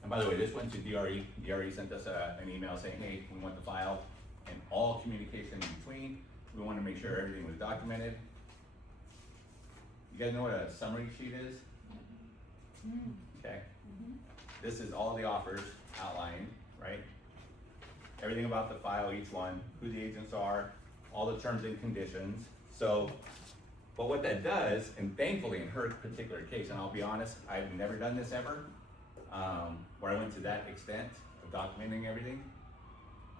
and by the way, this went to DRE. DRE sent us an email saying, hey, we want the file and all communication in between. We want to make sure everything was documented. You guys know what a summary sheet is? Okay. This is all the offers outlined, right? Everything about the file, each one, who the agents are, all the terms and conditions. So, but what that does, and thankfully in her particular case, and I'll be honest, I've never done this ever, where I went to that extent of documenting everything,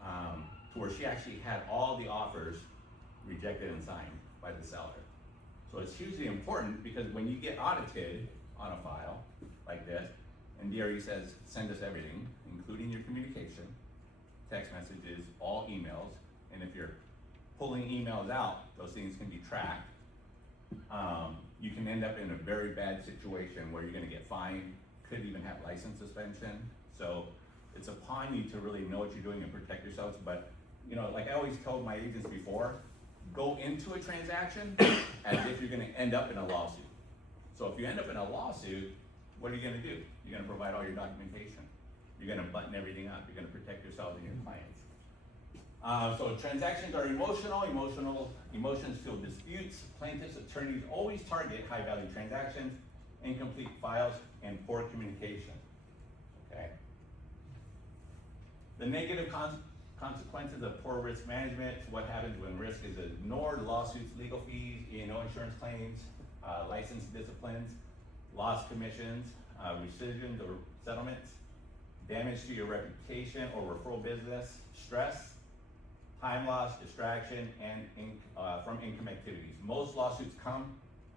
to where she actually had all the offers rejected and signed by the seller. So it's hugely important because when you get audited on a file like this, and DRE says, send us everything, including your communication, text messages, all emails, and if you're pulling emails out, those things can be tracked. You can end up in a very bad situation where you're gonna get fined, could even have license suspension. So it's upon you to really know what you're doing and protect yourselves. But you know, like I always told my agents before, go into a transaction as if you're gonna end up in a lawsuit. So if you end up in a lawsuit, what are you gonna do? You're gonna provide all your documentation. You're gonna button everything up. You're gonna protect yourselves and your clients. So transactions are emotions fuel disputes. Plaintiffs' attorneys always target high-value transactions, incomplete files, and poor communication. Okay. The negative consequences of poor risk management, what happens when risk is ignored, lawsuits, legal fees, E&O insurance claims, license disciplines, lost commissions, rescissions or settlements, damage to your reputation or referral business, stress, time loss, distraction, and from income activities. Most lawsuits come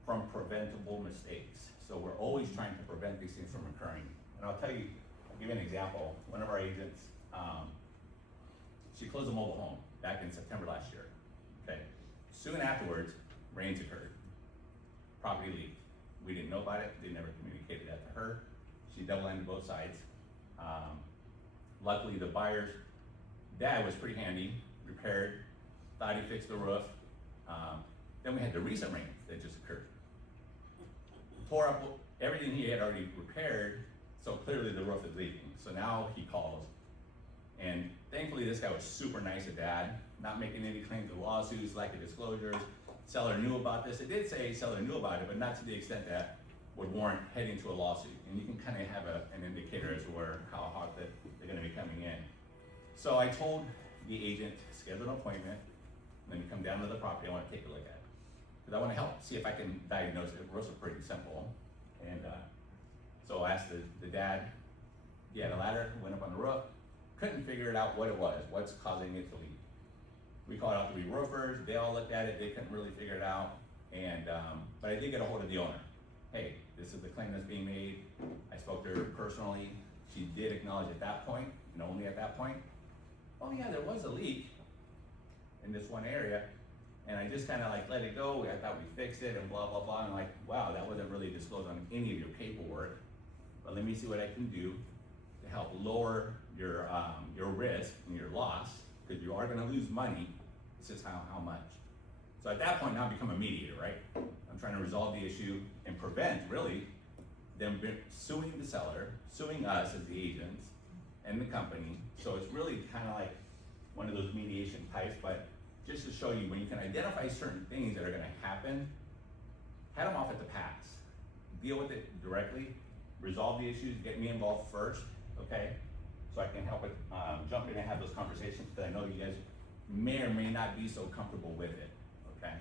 from preventable mistakes. So we're always trying to prevent these things from occurring. And I'll give you an example. One of our agents, she closed a mobile home back in September last year. Okay. Soon afterwards, rains occurred. Property leaked. We didn't know about it. They never communicated that to her. She double-ended both sides. Luckily, the buyer's dad was pretty handy, repaired, thought he fixed the roof. Then we had the recent rains that just occurred. Tore up everything he had already repaired, so clearly the roof is leaking. So now he calls, and thankfully this guy was super nice to dad, not making any claims of lawsuits, lack of disclosures. Seller knew about this. It did say seller knew about it, but not to the extent that would warrant heading to a lawsuit. And you can kind of have an indicator as to how hot they're gonna be coming in. So I told the agent, schedule an appointment, and then you come down to the property, I wanna take a look at it. Cause I wanna help, see if I can diagnose it. Roofs are pretty simple. And so I asked the dad, he had a ladder, went up on the roof, couldn't figure it out what it was, what's causing it to leak. We called out 3 roofers, they all looked at it, they couldn't really figure it out. And, but I did get a hold of the owner. Hey, this is the claim that's being made. I spoke to her personally. She did acknowledge at that point, and only at that point, oh yeah, there was a leak in this one area. And I just kind of like let it go. I thought we fixed it and blah, blah, blah. And like, wow, that wasn't really disclosed on any of your paperwork. But let me see what I can do to help lower your risk and your loss, because you are gonna lose money. It's just how much. So at that point, now I become a mediator, right? I'm trying to resolve the issue and prevent, really, them suing the seller, suing us as the agents, and the company. So it's really kind of like one of those mediation types, but just to show you, when you can identify certain things that are gonna happen, head them off at the pass. Deal with it directly, resolve the issues, get me involved first, okay? So I can help it, jump in and have those conversations, because I know you guys may or may not be so comfortable with it, okay?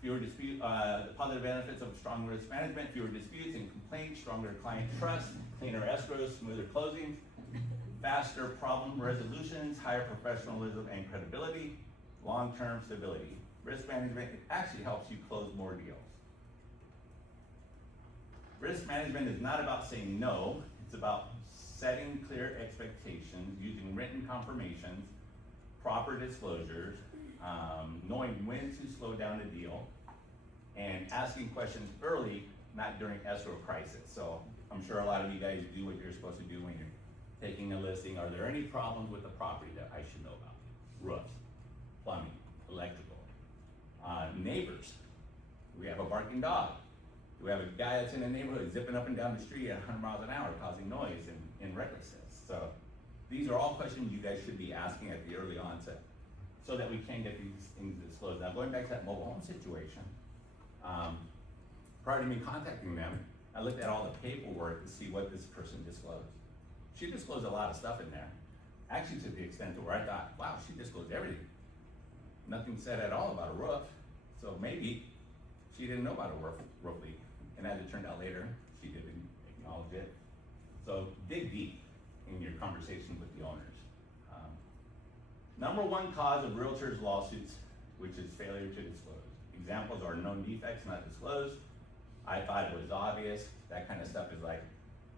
Fewer disputes, the positive benefits of strong risk management, fewer disputes and complaints, stronger client trust, cleaner escrows, smoother closings, faster problem resolutions, higher professionalism and credibility, long-term stability. Risk management, it actually helps you close more deals. Risk management is not about saying no, it's about setting clear expectations, using written confirmations, proper disclosures, knowing when to slow down a deal, and asking questions early, not during escrow crisis. So I'm sure a lot of you guys do what you're supposed to do when you're taking a listing. Are there any problems with the property that I should know about? Roofs, plumbing, electrical, neighbors. Do we have a barking dog? Do we have a guy that's in the neighborhood zipping up and down the street at 100 miles an hour causing noise and recklessness? So these are all questions you guys should be asking at the early onset so that we can get these things disclosed. Now going back to that mobile home situation, prior to me contacting them, I looked at all the paperwork to see what this person disclosed. She disclosed a lot of stuff in there, actually to the extent to where I thought, wow, she disclosed everything. Nothing said at all about a roof, so maybe she didn't know about a roof leak. And as it turned out later, she didn't acknowledge it. So dig deep in your conversations with the owners. Number 1 cause of realtors lawsuits, which is failure to disclose. Examples are known defects not disclosed. I thought it was obvious. That kind of stuff is like,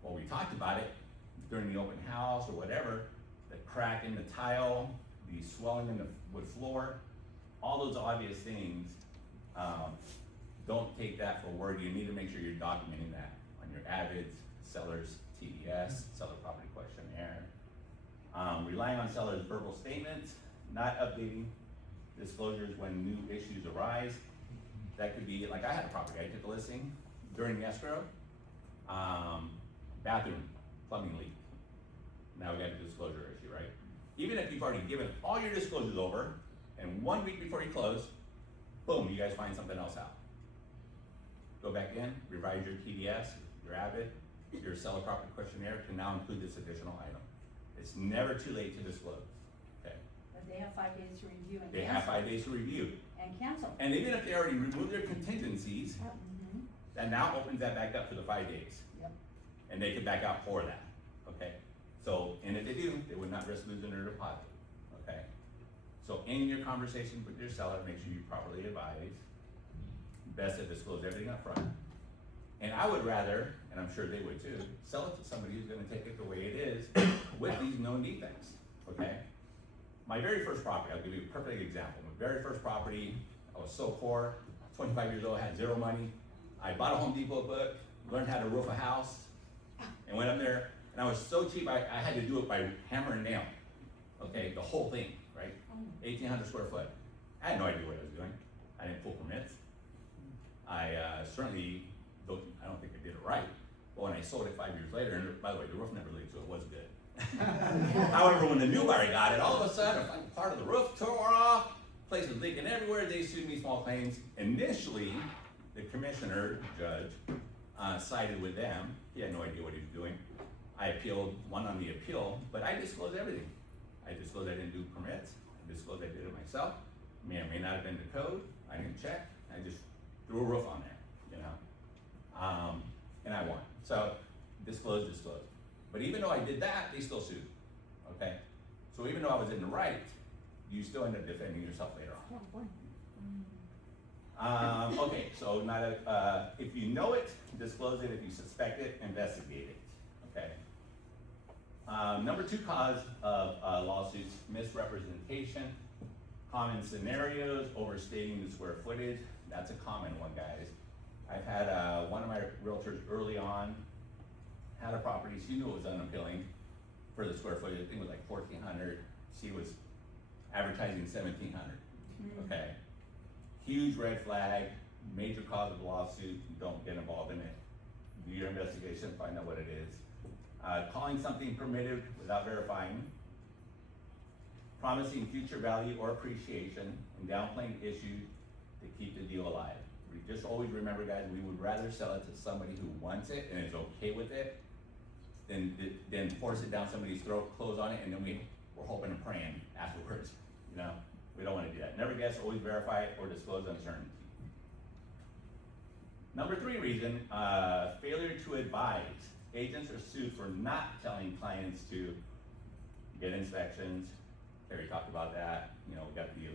well, we talked about it during the open house or whatever. The crack in the tile, the swelling in the wood floor, all those obvious things. Don't take that for word. You need to make sure you're documenting that on your AVIDs, seller's TDS, seller property questionnaire. Relying on seller's verbal statements, not updating disclosures when new issues arise. That could be, like I had a property, I took a listing during the escrow, bathroom, plumbing leak. Now we got a disclosure issue, right? Even if you've already given all your disclosures over, and 1 week before you close, boom, you guys find something else out. Go back in, revise your TDS, your Avid, your seller property questionnaire can now include this additional item. It's never too late to disclose, okay? But they have 5 days to review and They have cancel. 5 days to review. And cancel. And even if they already removed their contingencies, Mhm. that now opens that back up for the 5 days. Yep. And they can back out for that, okay? So, and if they do, they would not risk losing their deposit, okay? So in your conversation with your seller, make sure you properly advise. Best to disclose everything up front. And I would rather, and I'm sure they would too, sell it to somebody who's gonna take it the way it is with these known defects, okay? My very first property, I'll give you a perfect example. My very first property, I was so poor, 25 years old, had zero money. I bought a Home Depot book, learned how to roof a house, and went up there, and I was so cheap, I had to do it by hammer and nail, okay, the whole thing, right? 1,800 square foot. I had no idea what I was doing. I didn't pull permits. I certainly I don't think I did it right. But when I sold it 5 years later, and by the way, the roof never leaked, so it was good. However, when the new buyer got it, all of a sudden, part of the roof tore off, place was leaking everywhere, they sued me, small claims. Initially, the commissioner, judge, sided with them. He had no idea what he was doing. I appealed, won on the appeal, but I disclosed everything. I disclosed I didn't do permits, I disclosed I did it myself. May or may not have been the code, I didn't check, I just threw a roof on there, you know? And I won. So, disclose. But even though I did that, they still sued, okay? So even though I was in the right, you still end up defending yourself later on. Okay, so if you know it, disclose it. If you suspect it, investigate it, okay? Number 2 cause of lawsuits, misrepresentation. Common scenarios, overstating the square footage. That's a common one, guys. I've had one of my realtors early on had a property, she knew it was unappealing for the square footage. I think it was like 1,400. She was advertising 1,700, okay? Huge red flag, major cause of lawsuit, don't get involved in it. Do your investigation, find out what it is. Calling something permitted without verifying. Promising future value or appreciation and downplaying issues to keep the deal alive. Just always remember, guys, we would rather sell it to somebody who wants it and is okay with it than force it down somebody's throat, close on it, and then we're hoping and praying afterwards. You know, we don't want to do that. Never guess, always verify it or disclose uncertainty. Number 3 reason, failure to advise. Agents are sued for not telling clients to get inspections. Terry talked about that. You know, we got the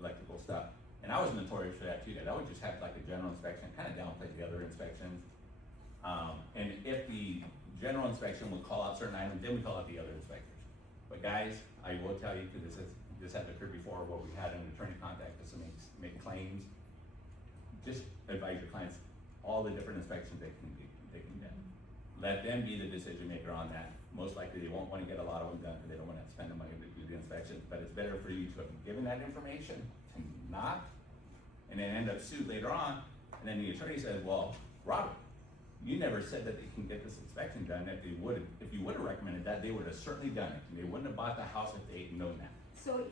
electrical stuff. And I was notorious for that too, that I would just have like a general inspection, kind of downplay the other inspections. And if the general inspection would call out certain items, then we call out the other inspectors. But guys, I will tell you, because this has occurred before, where we had an attorney contact us to make claims. Just advise your clients all the different inspections they can get. Let them be the decision maker on that. Most likely they won't want to get a lot of them done because they don't want to spend the money to do the inspections, but it's better for you to have given that information to not, and then end up sued later on, and then the attorney says, well, Robert, you never said that they can get this inspection done. If you would have recommended that, they would have certainly done it, and they wouldn't have bought the house if they had known that. So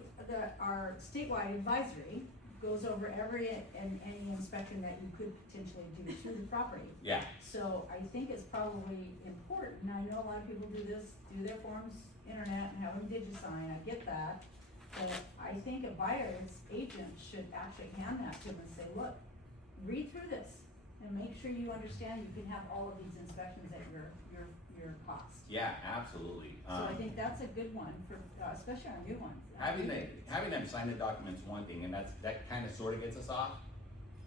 our statewide advisory goes over any inspection that you could potentially do to the property. Yeah. So I think it's probably important, and I know a lot of people do their forms, internet, and have them DigiSign, I get that. But I think a buyer's agent should actually hand that to them and say, look, read through this and make sure you understand you can have all of these inspections at your cost. Yeah, absolutely. So I think that's a good one for, especially our new ones. Having them sign the document's one thing, and that kind of sort of gets us off.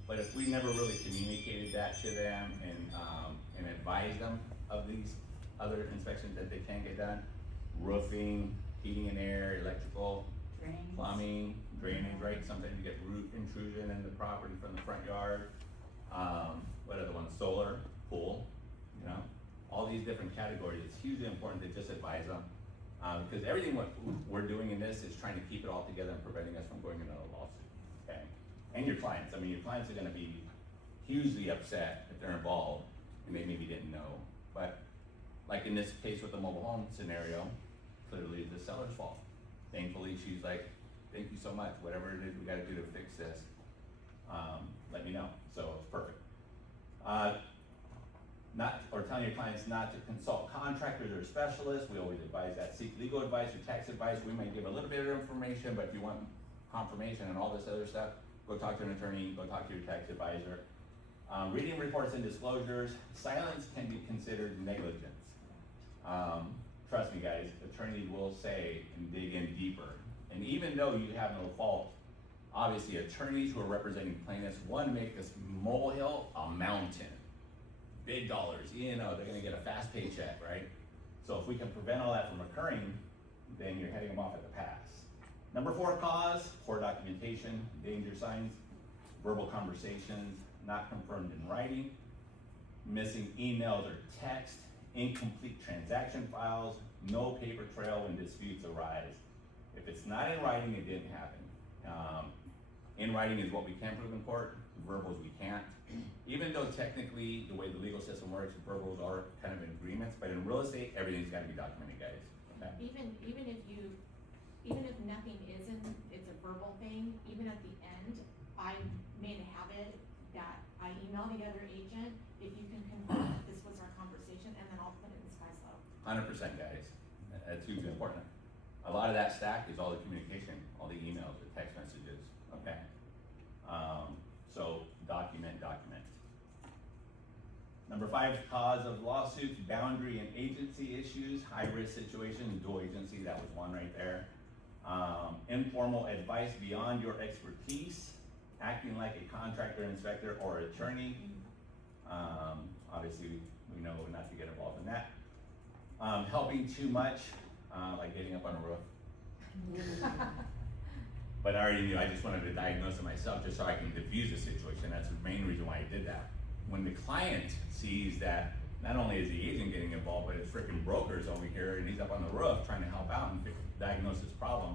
But if we never really communicated that to them and advised them of these other inspections that they can get done, roofing, heating and air, electrical, Drains. plumbing, drainage, right? Sometimes you get root intrusion in the property from the front yard. What other ones? Solar, pool, you know? All these different categories, it's hugely important to just advise them. Because everything what we're doing in this is trying to keep it all together and preventing us from going into a lawsuit, okay? And your clients, I mean, your clients are gonna be hugely upset if they're involved and they maybe didn't know. But like in this case with the mobile home scenario, clearly the seller's fault. thankfully, she's like, thank you so much, whatever it is we gotta do to fix this, let me know, so it's perfect. Telling your clients not to consult contractors or specialists, we always advise that, seek legal advice or tax advice, we might give a little bit of information, but if you want confirmation and all this other stuff, go talk to an attorney, go talk to your tax advisor. Reading reports and disclosures, silence can be considered negligence. Trust me guys, attorneys will say and dig in deeper, and even though you have no fault, obviously attorneys who are representing plaintiffs want to make this molehill a mountain. Big dollars, they're gonna get a fast paycheck, right? So if we can prevent all that from occurring, then you're heading them off at the pass. Number 4 cause, poor documentation, danger signs, verbal conversations, not confirmed in writing, missing emails or text, incomplete transaction files, no paper trail when disputes arise. If it's not in writing, it didn't happen. In writing is what we can prove in court, verbals we can't. Even though technically, the way the legal system works, verbals are kind of in agreements, but in real estate, everything's gotta be documented, guys, okay? Even if nothing is in, it's a verbal thing, even at the end, I made a habit that I email the other agent, if you can confirm that this was our conversation, and then I'll put it in SkySlope. 100% guys, that's hugely important. A lot of that stack is all the communication, all the emails, the text messages, okay? So document. Number 5 cause of lawsuits, boundary and agency issues, high risk situations, dual agency, that was one right there. Informal advice beyond your expertise, acting like a contractor, inspector, or attorney. Obviously, we know not to get involved in that. Helping too much, like getting up on a roof. But I already knew, I just wanted to diagnose it myself just so I can diffuse the situation. That's the main reason why I did that. When the client sees that not only is the agent getting involved, but it's freaking brokers over here and he's up on the roof trying to help out and diagnose this problem,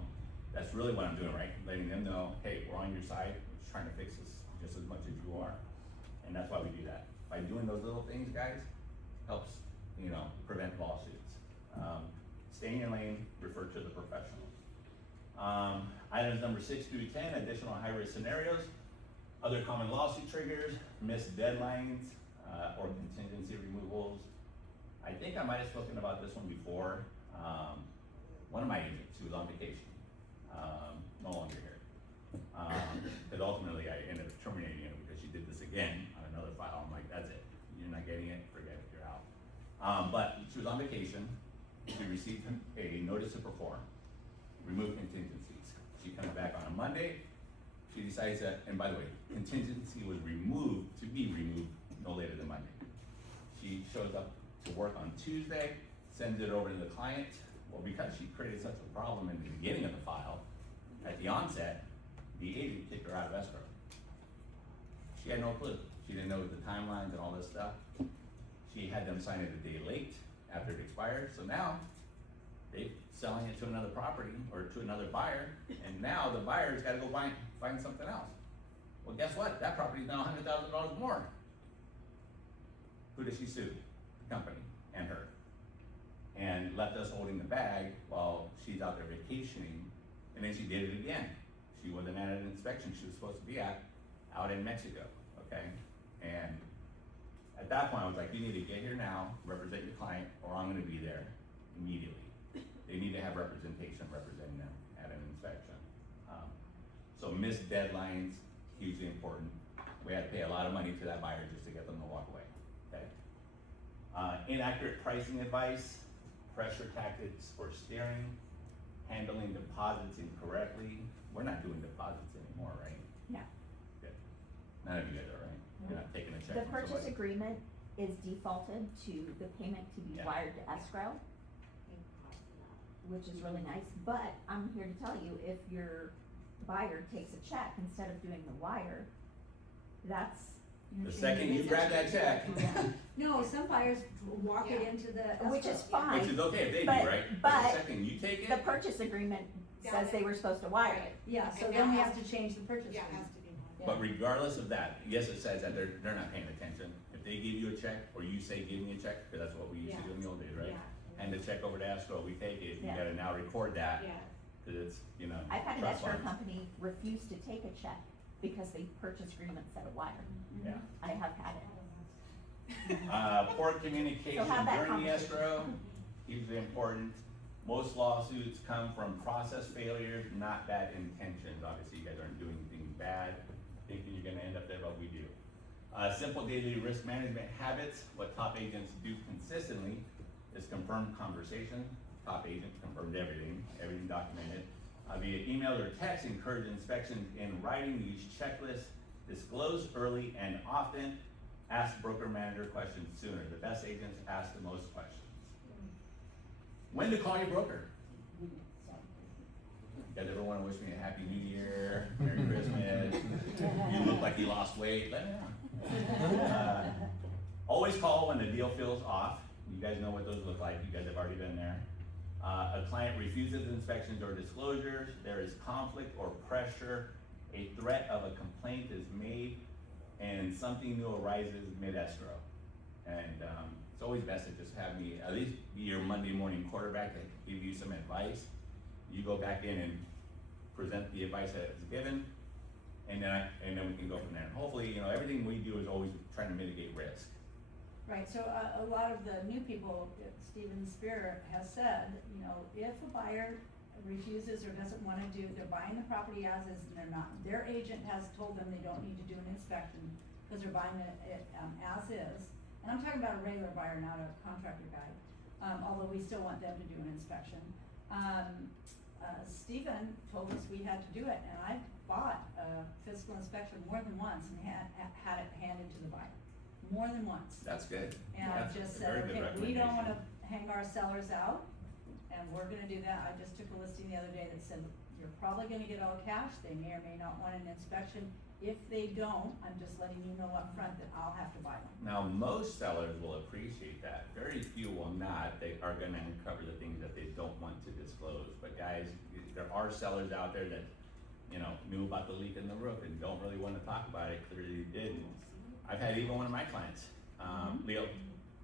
that's really what I'm doing, right? Letting them know, hey, we're on your side, we're just trying to fix this just as much as you are. And that's why we do that. By doing those little things, guys, helps, prevent lawsuits. Stay in your lane, refer to the professionals. Items number 6 through 10, additional high-risk scenarios, other common lawsuit triggers, missed deadlines, or contingency removals. I think I might have spoken about this one before. One of my agents, who was on vacation, no longer here. But ultimately I ended up terminating her because she did this again on another file. I'm like, that's it, you're not getting it, forget it, you're out. But she was on vacation, she received a notice to perform, remove contingencies. She comes back on a Monday, she decides that, and by the way, contingency was to be removed no later than Monday. She shows up to work on Tuesday, sends it over to the client. Well, because she created such a problem in the beginning of the file, at the onset, the agent kicked her out of escrow. She had no clue. She didn't know the timelines and all this stuff. She had them sign it a day late after it expired, so now they're selling it to another property or to another buyer, and now the buyer's gotta go find something else. Well, guess what? That property's now $100,000 more. Who does she sue? The company and her. And left us holding the bag while she's out there vacationing, and then she did it again. She wasn't at an inspection she was supposed to be at out in Mexico, okay? And at that point, I was like, you need to get here now, represent your client, or I'm gonna be there immediately. They need to have representation representing them at an inspection. So missed deadlines, hugely important. We had to pay a lot of money to that buyer just to get them to walk away, okay? Inaccurate pricing advice, pressure tactics for steering, handling deposits incorrectly. We're not doing deposits anymore, right? No. Good. None of you guys are, right? You're not taking a check The from purchase somebody. agreement is defaulted to the payment to be Yeah. wired to escrow, which is really nice, but I'm here to tell you, if your buyer takes a check instead of doing the wire, that's. The second you grab that check, No, some buyers walk it Yeah. into the Which is escrow. fine. which is okay if they do, But- right? but the second you take The it, purchase agreement Got says it. they were supposed to wire it. Yeah, so And then that we has have to change the purchase Yeah, it agreement. has to be one. but regardless of that, yes, it says that they're not paying attention. If they give you a check, or you say, give me a check, because that's what we used to do in the old days, right? Yeah. Hand the check over to escrow, we take it, you Yeah. gotta now record that. Yeah. cause it's, you know. I've had an trust escrow funds. company refuse to take a check because the purchase agreement said a wire. Yeah. I have had it. Poor communication have that during the conversation. escrow, hugely important. Most lawsuits come from process failures, not bad intentions. Obviously, you guys aren't doing anything bad, thinking you're gonna end up there, but we do. Simple daily risk management habits, what top agents do consistently is confirm conversation. Top agent confirmed everything documented. Via email or text, encourage inspection in writing, use checklists, disclose early and often, ask broker manager questions sooner. The best agents ask the most questions. When to call your broker? You guys ever wanna wish me a happy new year, Merry Christmas? You look like you lost weight, let me know. Always call when the deal feels off. You guys know what those look like, you guys have already been there. A client refuses inspections or disclosures, there is conflict or pressure, a threat of a complaint is made, and something new arises mid-escrow. And, it's always best to just have me, at least be your Monday morning quarterback and give you some advice. You go back in and present the advice that is given, and then we can go from there. And hopefully, you know, everything we do is always trying to mitigate risk. Right, so a lot of the new people, Steven Spear has said, you know, if a buyer refuses or doesn't wanna do, they're buying the property as is and they're not, their agent has told them they don't need to do an inspection, cause they're buying it as is. And I'm talking about a regular buyer, not a contractor guy, although we still want them to do an inspection. Steven told us we had to do it, and I bought a physical inspection more than once and had it handed to the buyer, more than once. That's good. And I That's just a said, very good okay, we don't wanna recommendation. hang our sellers out, and we're gonna do that. I just took a listing the other day that said, you're probably gonna get all cash, they may or may not want an inspection. If they don't, I'm just letting you know up front that I'll have to buy them. Now, most sellers will appreciate that. Very few will not. They are gonna uncover the things that they don't want to disclose. But guys, there are sellers out there that, you know, knew about the leak in the roof and don't really wanna talk about it, clearly didn't. I've had even one of my clients, Leo,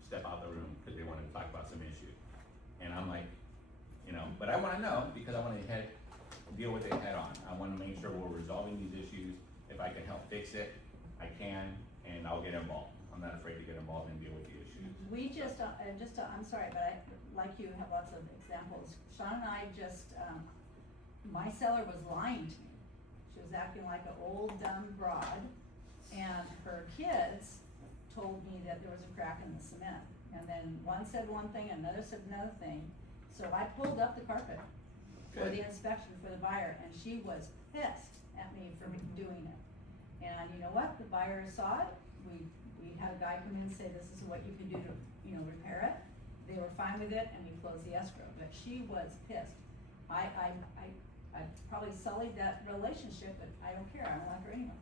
step out the room because they wanted to talk about some issue. And I'm like, you know, but I wanna know because I wanna deal with it head on. I wanna make sure we're resolving these issues. If I can help fix it, I can, and I'll get involved. I'm not afraid to get involved and deal with the issues. We just, I'm sorry, but I, like you, have lots of examples. Sean and I just, my seller was lying to me. She was acting like an old dumb broad, and her kids told me that there was a crack in the cement. And then one said one thing, another said another thing. So I pulled up the carpet for the inspection for the buyer, and she was pissed at me for doing it. And you know what, the buyer saw it, we had a guy come in and say, this is what you can do to, you know, repair it. They were fine with it, and we closed the escrow, but she was pissed. I probably sullied that relationship, but I don't care, I don't like her anyway.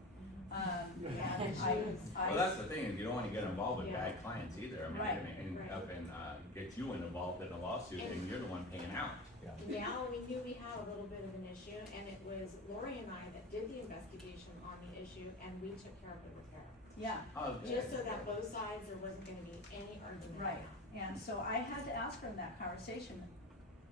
Well, that's the thing, is you don't wanna get involved with Yeah. bad clients either. I mean, Right. they're gonna end up and, get you involved in a lawsuit and you're the one paying out. Now, we knew we had a little bit of an issue, and it was Lori and I that did the investigation on the issue, and we took care of the repair. Yeah, Oh, good. Just so that both sides, there wasn't gonna be any argument. right, and so I had to ask her in that conversation,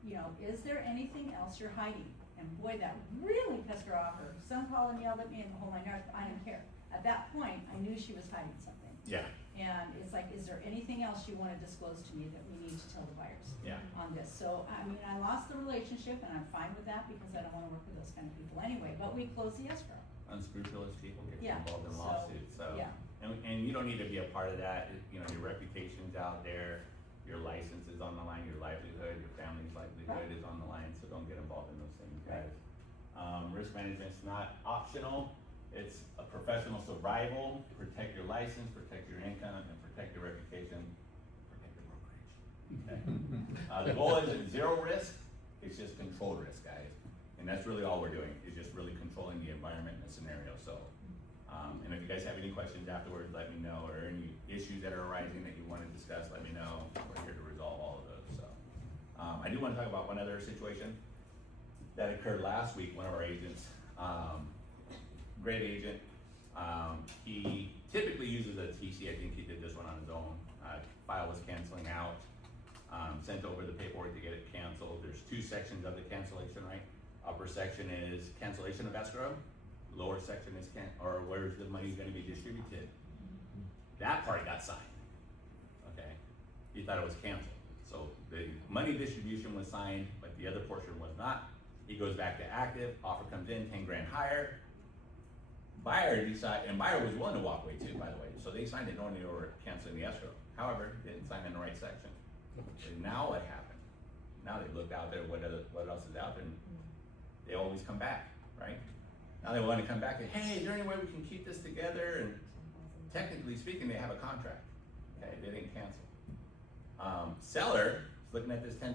you know, is there anything else you're hiding? And boy, that really pissed her off. Her son called and yelled at me and the whole nine yards. I didn't care. At that point, I knew she was hiding something. Yeah, And it's like, is there anything else you wanna disclose to me that we need to tell the buyers yeah. on this? So, I mean, I lost the relationship and I'm fine with that because I don't wanna work with those kind of people anyway, but we closed the escrow. Unscrupulous people get Yeah, involved in so, lawsuits, so. yeah. And you don't need to be a part of that, you know, your reputation's out there, your license is on the line, your livelihood, your family's livelihood Right. is on the line, so don't get involved in those things, Right. guys. Risk management's not optional, it's a professional survival, protect your license, protect your income, and protect your reputation, protect your brokerage. Okay? The goal isn't zero risk, it's just controlled risk, guys. And that's really all we're doing, is just really controlling the environment and the scenario, so. And if you guys have any questions afterwards, let me know, or any issues that are arising that you wanna discuss, let me know. We're here to resolve all of those, so. I do wanna talk about one other situation that occurred last week. One of our agents, great agent, he typically uses a TC, I think he did this one on his own. File was canceling out, sent over the paperwork to get it canceled. There's two sections of the cancellation, right? Upper section is cancellation of escrow, lower section is or where's the money gonna be distributed. That part got signed, okay? He thought it was canceled. So the money distribution was signed, but the other portion was not. He goes back to active, offer comes in, 10 grand higher. Buyer and buyer was willing to walk away too, by the way. So they signed it knowing they were canceling the escrow. However, didn't sign in the right section. And now what happened? Now they looked out there, what else is out there? And they always come back, right? Now they want to come back and, hey, is there any way we can keep this together? And technically speaking, they have a contract, okay? They didn't cancel. Seller is looking at this $10,000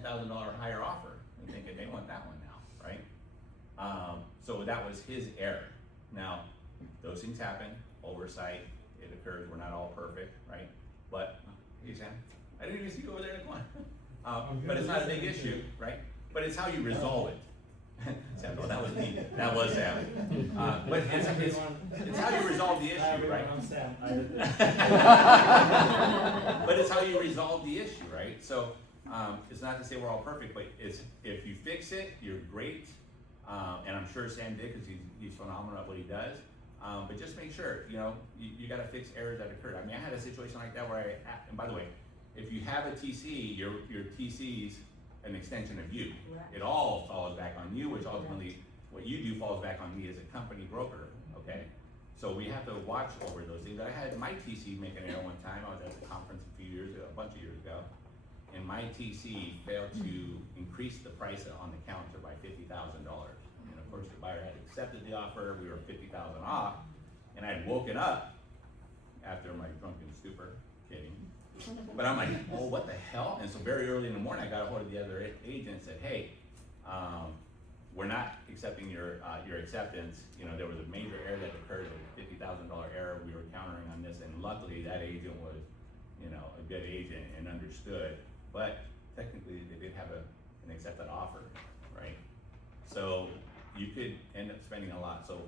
higher offer and thinking they want that one now, right? So that was his error. Now, those things happen, oversight, it occurs, we're not all perfect, right? But, hey Sam, I didn't even see you over there in the corner. But it's not a big issue, right? But it's how you resolve it. Sam, no, that was me, that was Sam. But it's how you resolve the issue, right? I'm Sam, I did But it's how you resolve the issue, right? So, it's not to say we're all perfect, but it's, if you fix it, you're great. And I'm sure Sam did, because he's phenomenal at what he does. But just make sure, you gotta fix errors that occurred. I mean, I had a situation like that where and by the way, if you have a TC, your TC's an extension of you. Correct. It all falls back on you, which ultimately, what you do falls back on me as a company broker, okay? So we have to watch over those things. I had my TC make an error one time. I was at the conference a bunch of years ago. And my TC failed to increase the price on the counter by $50,000. And of course, the buyer had accepted the offer. We were $50,000 off. And I had woken up after my drunken stupor, kidding. But I'm like, oh, what the hell? And so very early in the morning, I got a hold of the other agent and said, hey, we're not accepting your acceptance. There was a major error that occurred, a $50,000 error. We were countering on this, and luckily that agent was, a good agent and understood. But technically, they did have an accepted offer, right? So you could end up spending a lot. So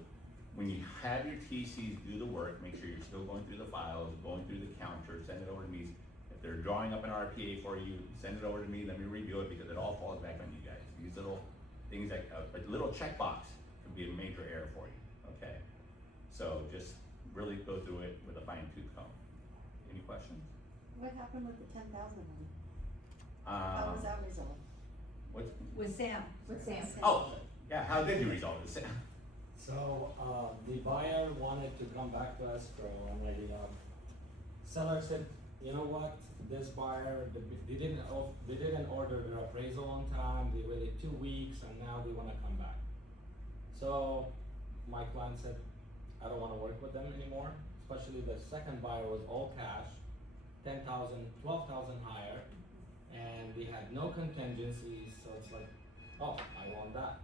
when you have your TCs do the work, make sure you're still going through the files, going through the counter, send it over to me. If they're drawing up an RPA for you, send it over to me, let me review it, because it all falls back on you guys. These little things like a little checkbox could be a major error for you, okay? So just really go through it with a fine tooth comb. Any questions? What happened with the 10,000 one? How was that resolved? What's, With Sam. With Sam. oh, yeah, how did you resolve this? So, the buyer wanted to come back to escrow, and the seller said, you know what, this buyer, they didn't order their appraisal on time, they waited 2 weeks, and now they wanna come back. So, my client said, I don't wanna work with them anymore, especially the second buyer was all cash, 10,000, 12,000 higher, and we had no contingencies, so it's like, oh, I want that.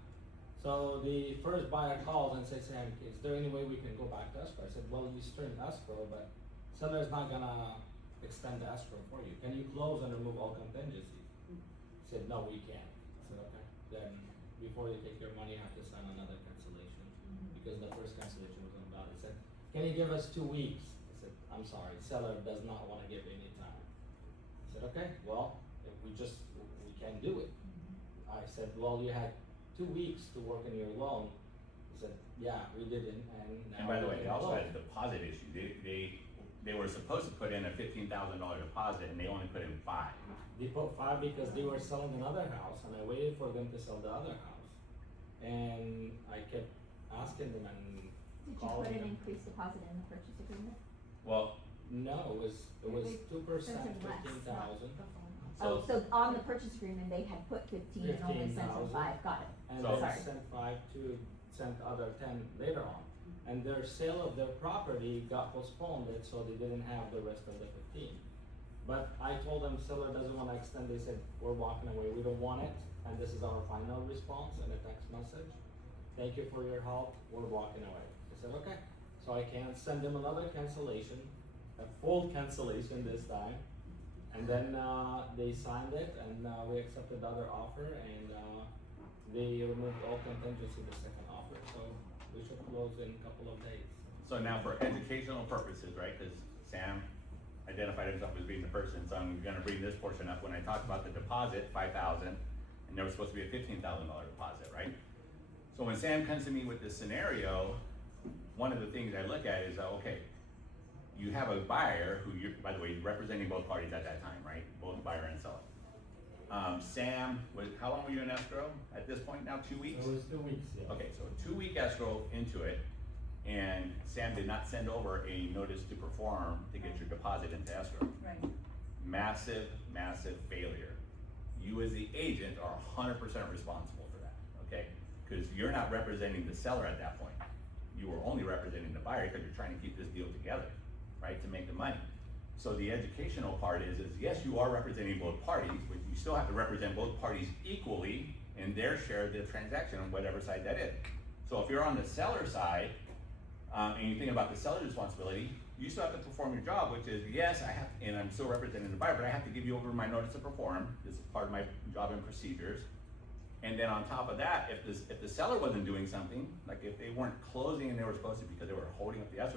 So the first buyer calls and says, Sam, is there any way we can go back to escrow? I said, well, you still in escrow, but seller's not gonna extend the escrow for you. Can you close and remove all contingencies? He said, no, we can't. I said, okay. Then before you take your money, you have to sign another cancellation, because the first cancellation was invalid. He said, can you give us 2 weeks? I said, I'm sorry, seller does not wanna give any time. I said, okay, well, if we can't do it. I said, well, you had 2 weeks to work in your loan. He said, yeah, we didn't, and now. And by the way, we they can also close. had a deposit issue. They were supposed to put in a $15,000 deposit, and they only put in $5,000. They put 5 because they were selling another house, and I waited for them to sell the other house. And I kept asking them and Did you calling put an them. increased deposit in the purchase agreement? Well, No, it was 2%, Sent them less, not 15,000. the phone. So- Oh, so on the purchase agreement, they had put 15 and only sent them 15,000. 5, got it. And So- then Sorry. sent 5 to sent other 10 later on. And their sale of their property got postponed, so they didn't have the rest of the 15. But I told them seller doesn't wanna extend, they said, we're walking away, we don't want it, and this is our final response in a text message. Thank you for your help, we're walking away. I said, okay, so I can send them another cancellation, a full cancellation this time. And then, they signed it, and, we accepted the other offer, and, they removed all contingency the second offer, so we should close in a couple of days. so now for educational purposes, right, because Sam identified himself as being the person, so I'm gonna bring this portion up. When I talked about the deposit, $5,000, and there was supposed to be a $15,000 deposit, right? So when Sam comes to me with this scenario, one of the things I look at is, okay, you have a buyer who you're, by the way, representing both parties at that time, right? Both buyer and seller. Sam, how long were you in escrow at this point now? 2 weeks? It was 2 weeks, yeah. Okay, so 2-week escrow into it, and Sam did not send over a notice to perform to get your deposit into escrow. Right. Massive, massive failure. You as the agent are 100% responsible for that, okay? Because you're not representing the seller at that point. You were only representing the buyer because you're trying to keep this deal together, right, to make the money. So the educational part is yes, you are representing both parties, but you still have to represent both parties equally in their share of the transaction on whatever side that is. So if you're on the seller side, and you think about the seller's responsibility, you still have to perform your job, which is, yes, I have, and I'm still representing the buyer, but I have to give you over my notice to perform. This is part of my job and procedures. And then on top of that, if the seller wasn't doing something, like if they weren't closing and they were supposed to because they were holding up the escrow,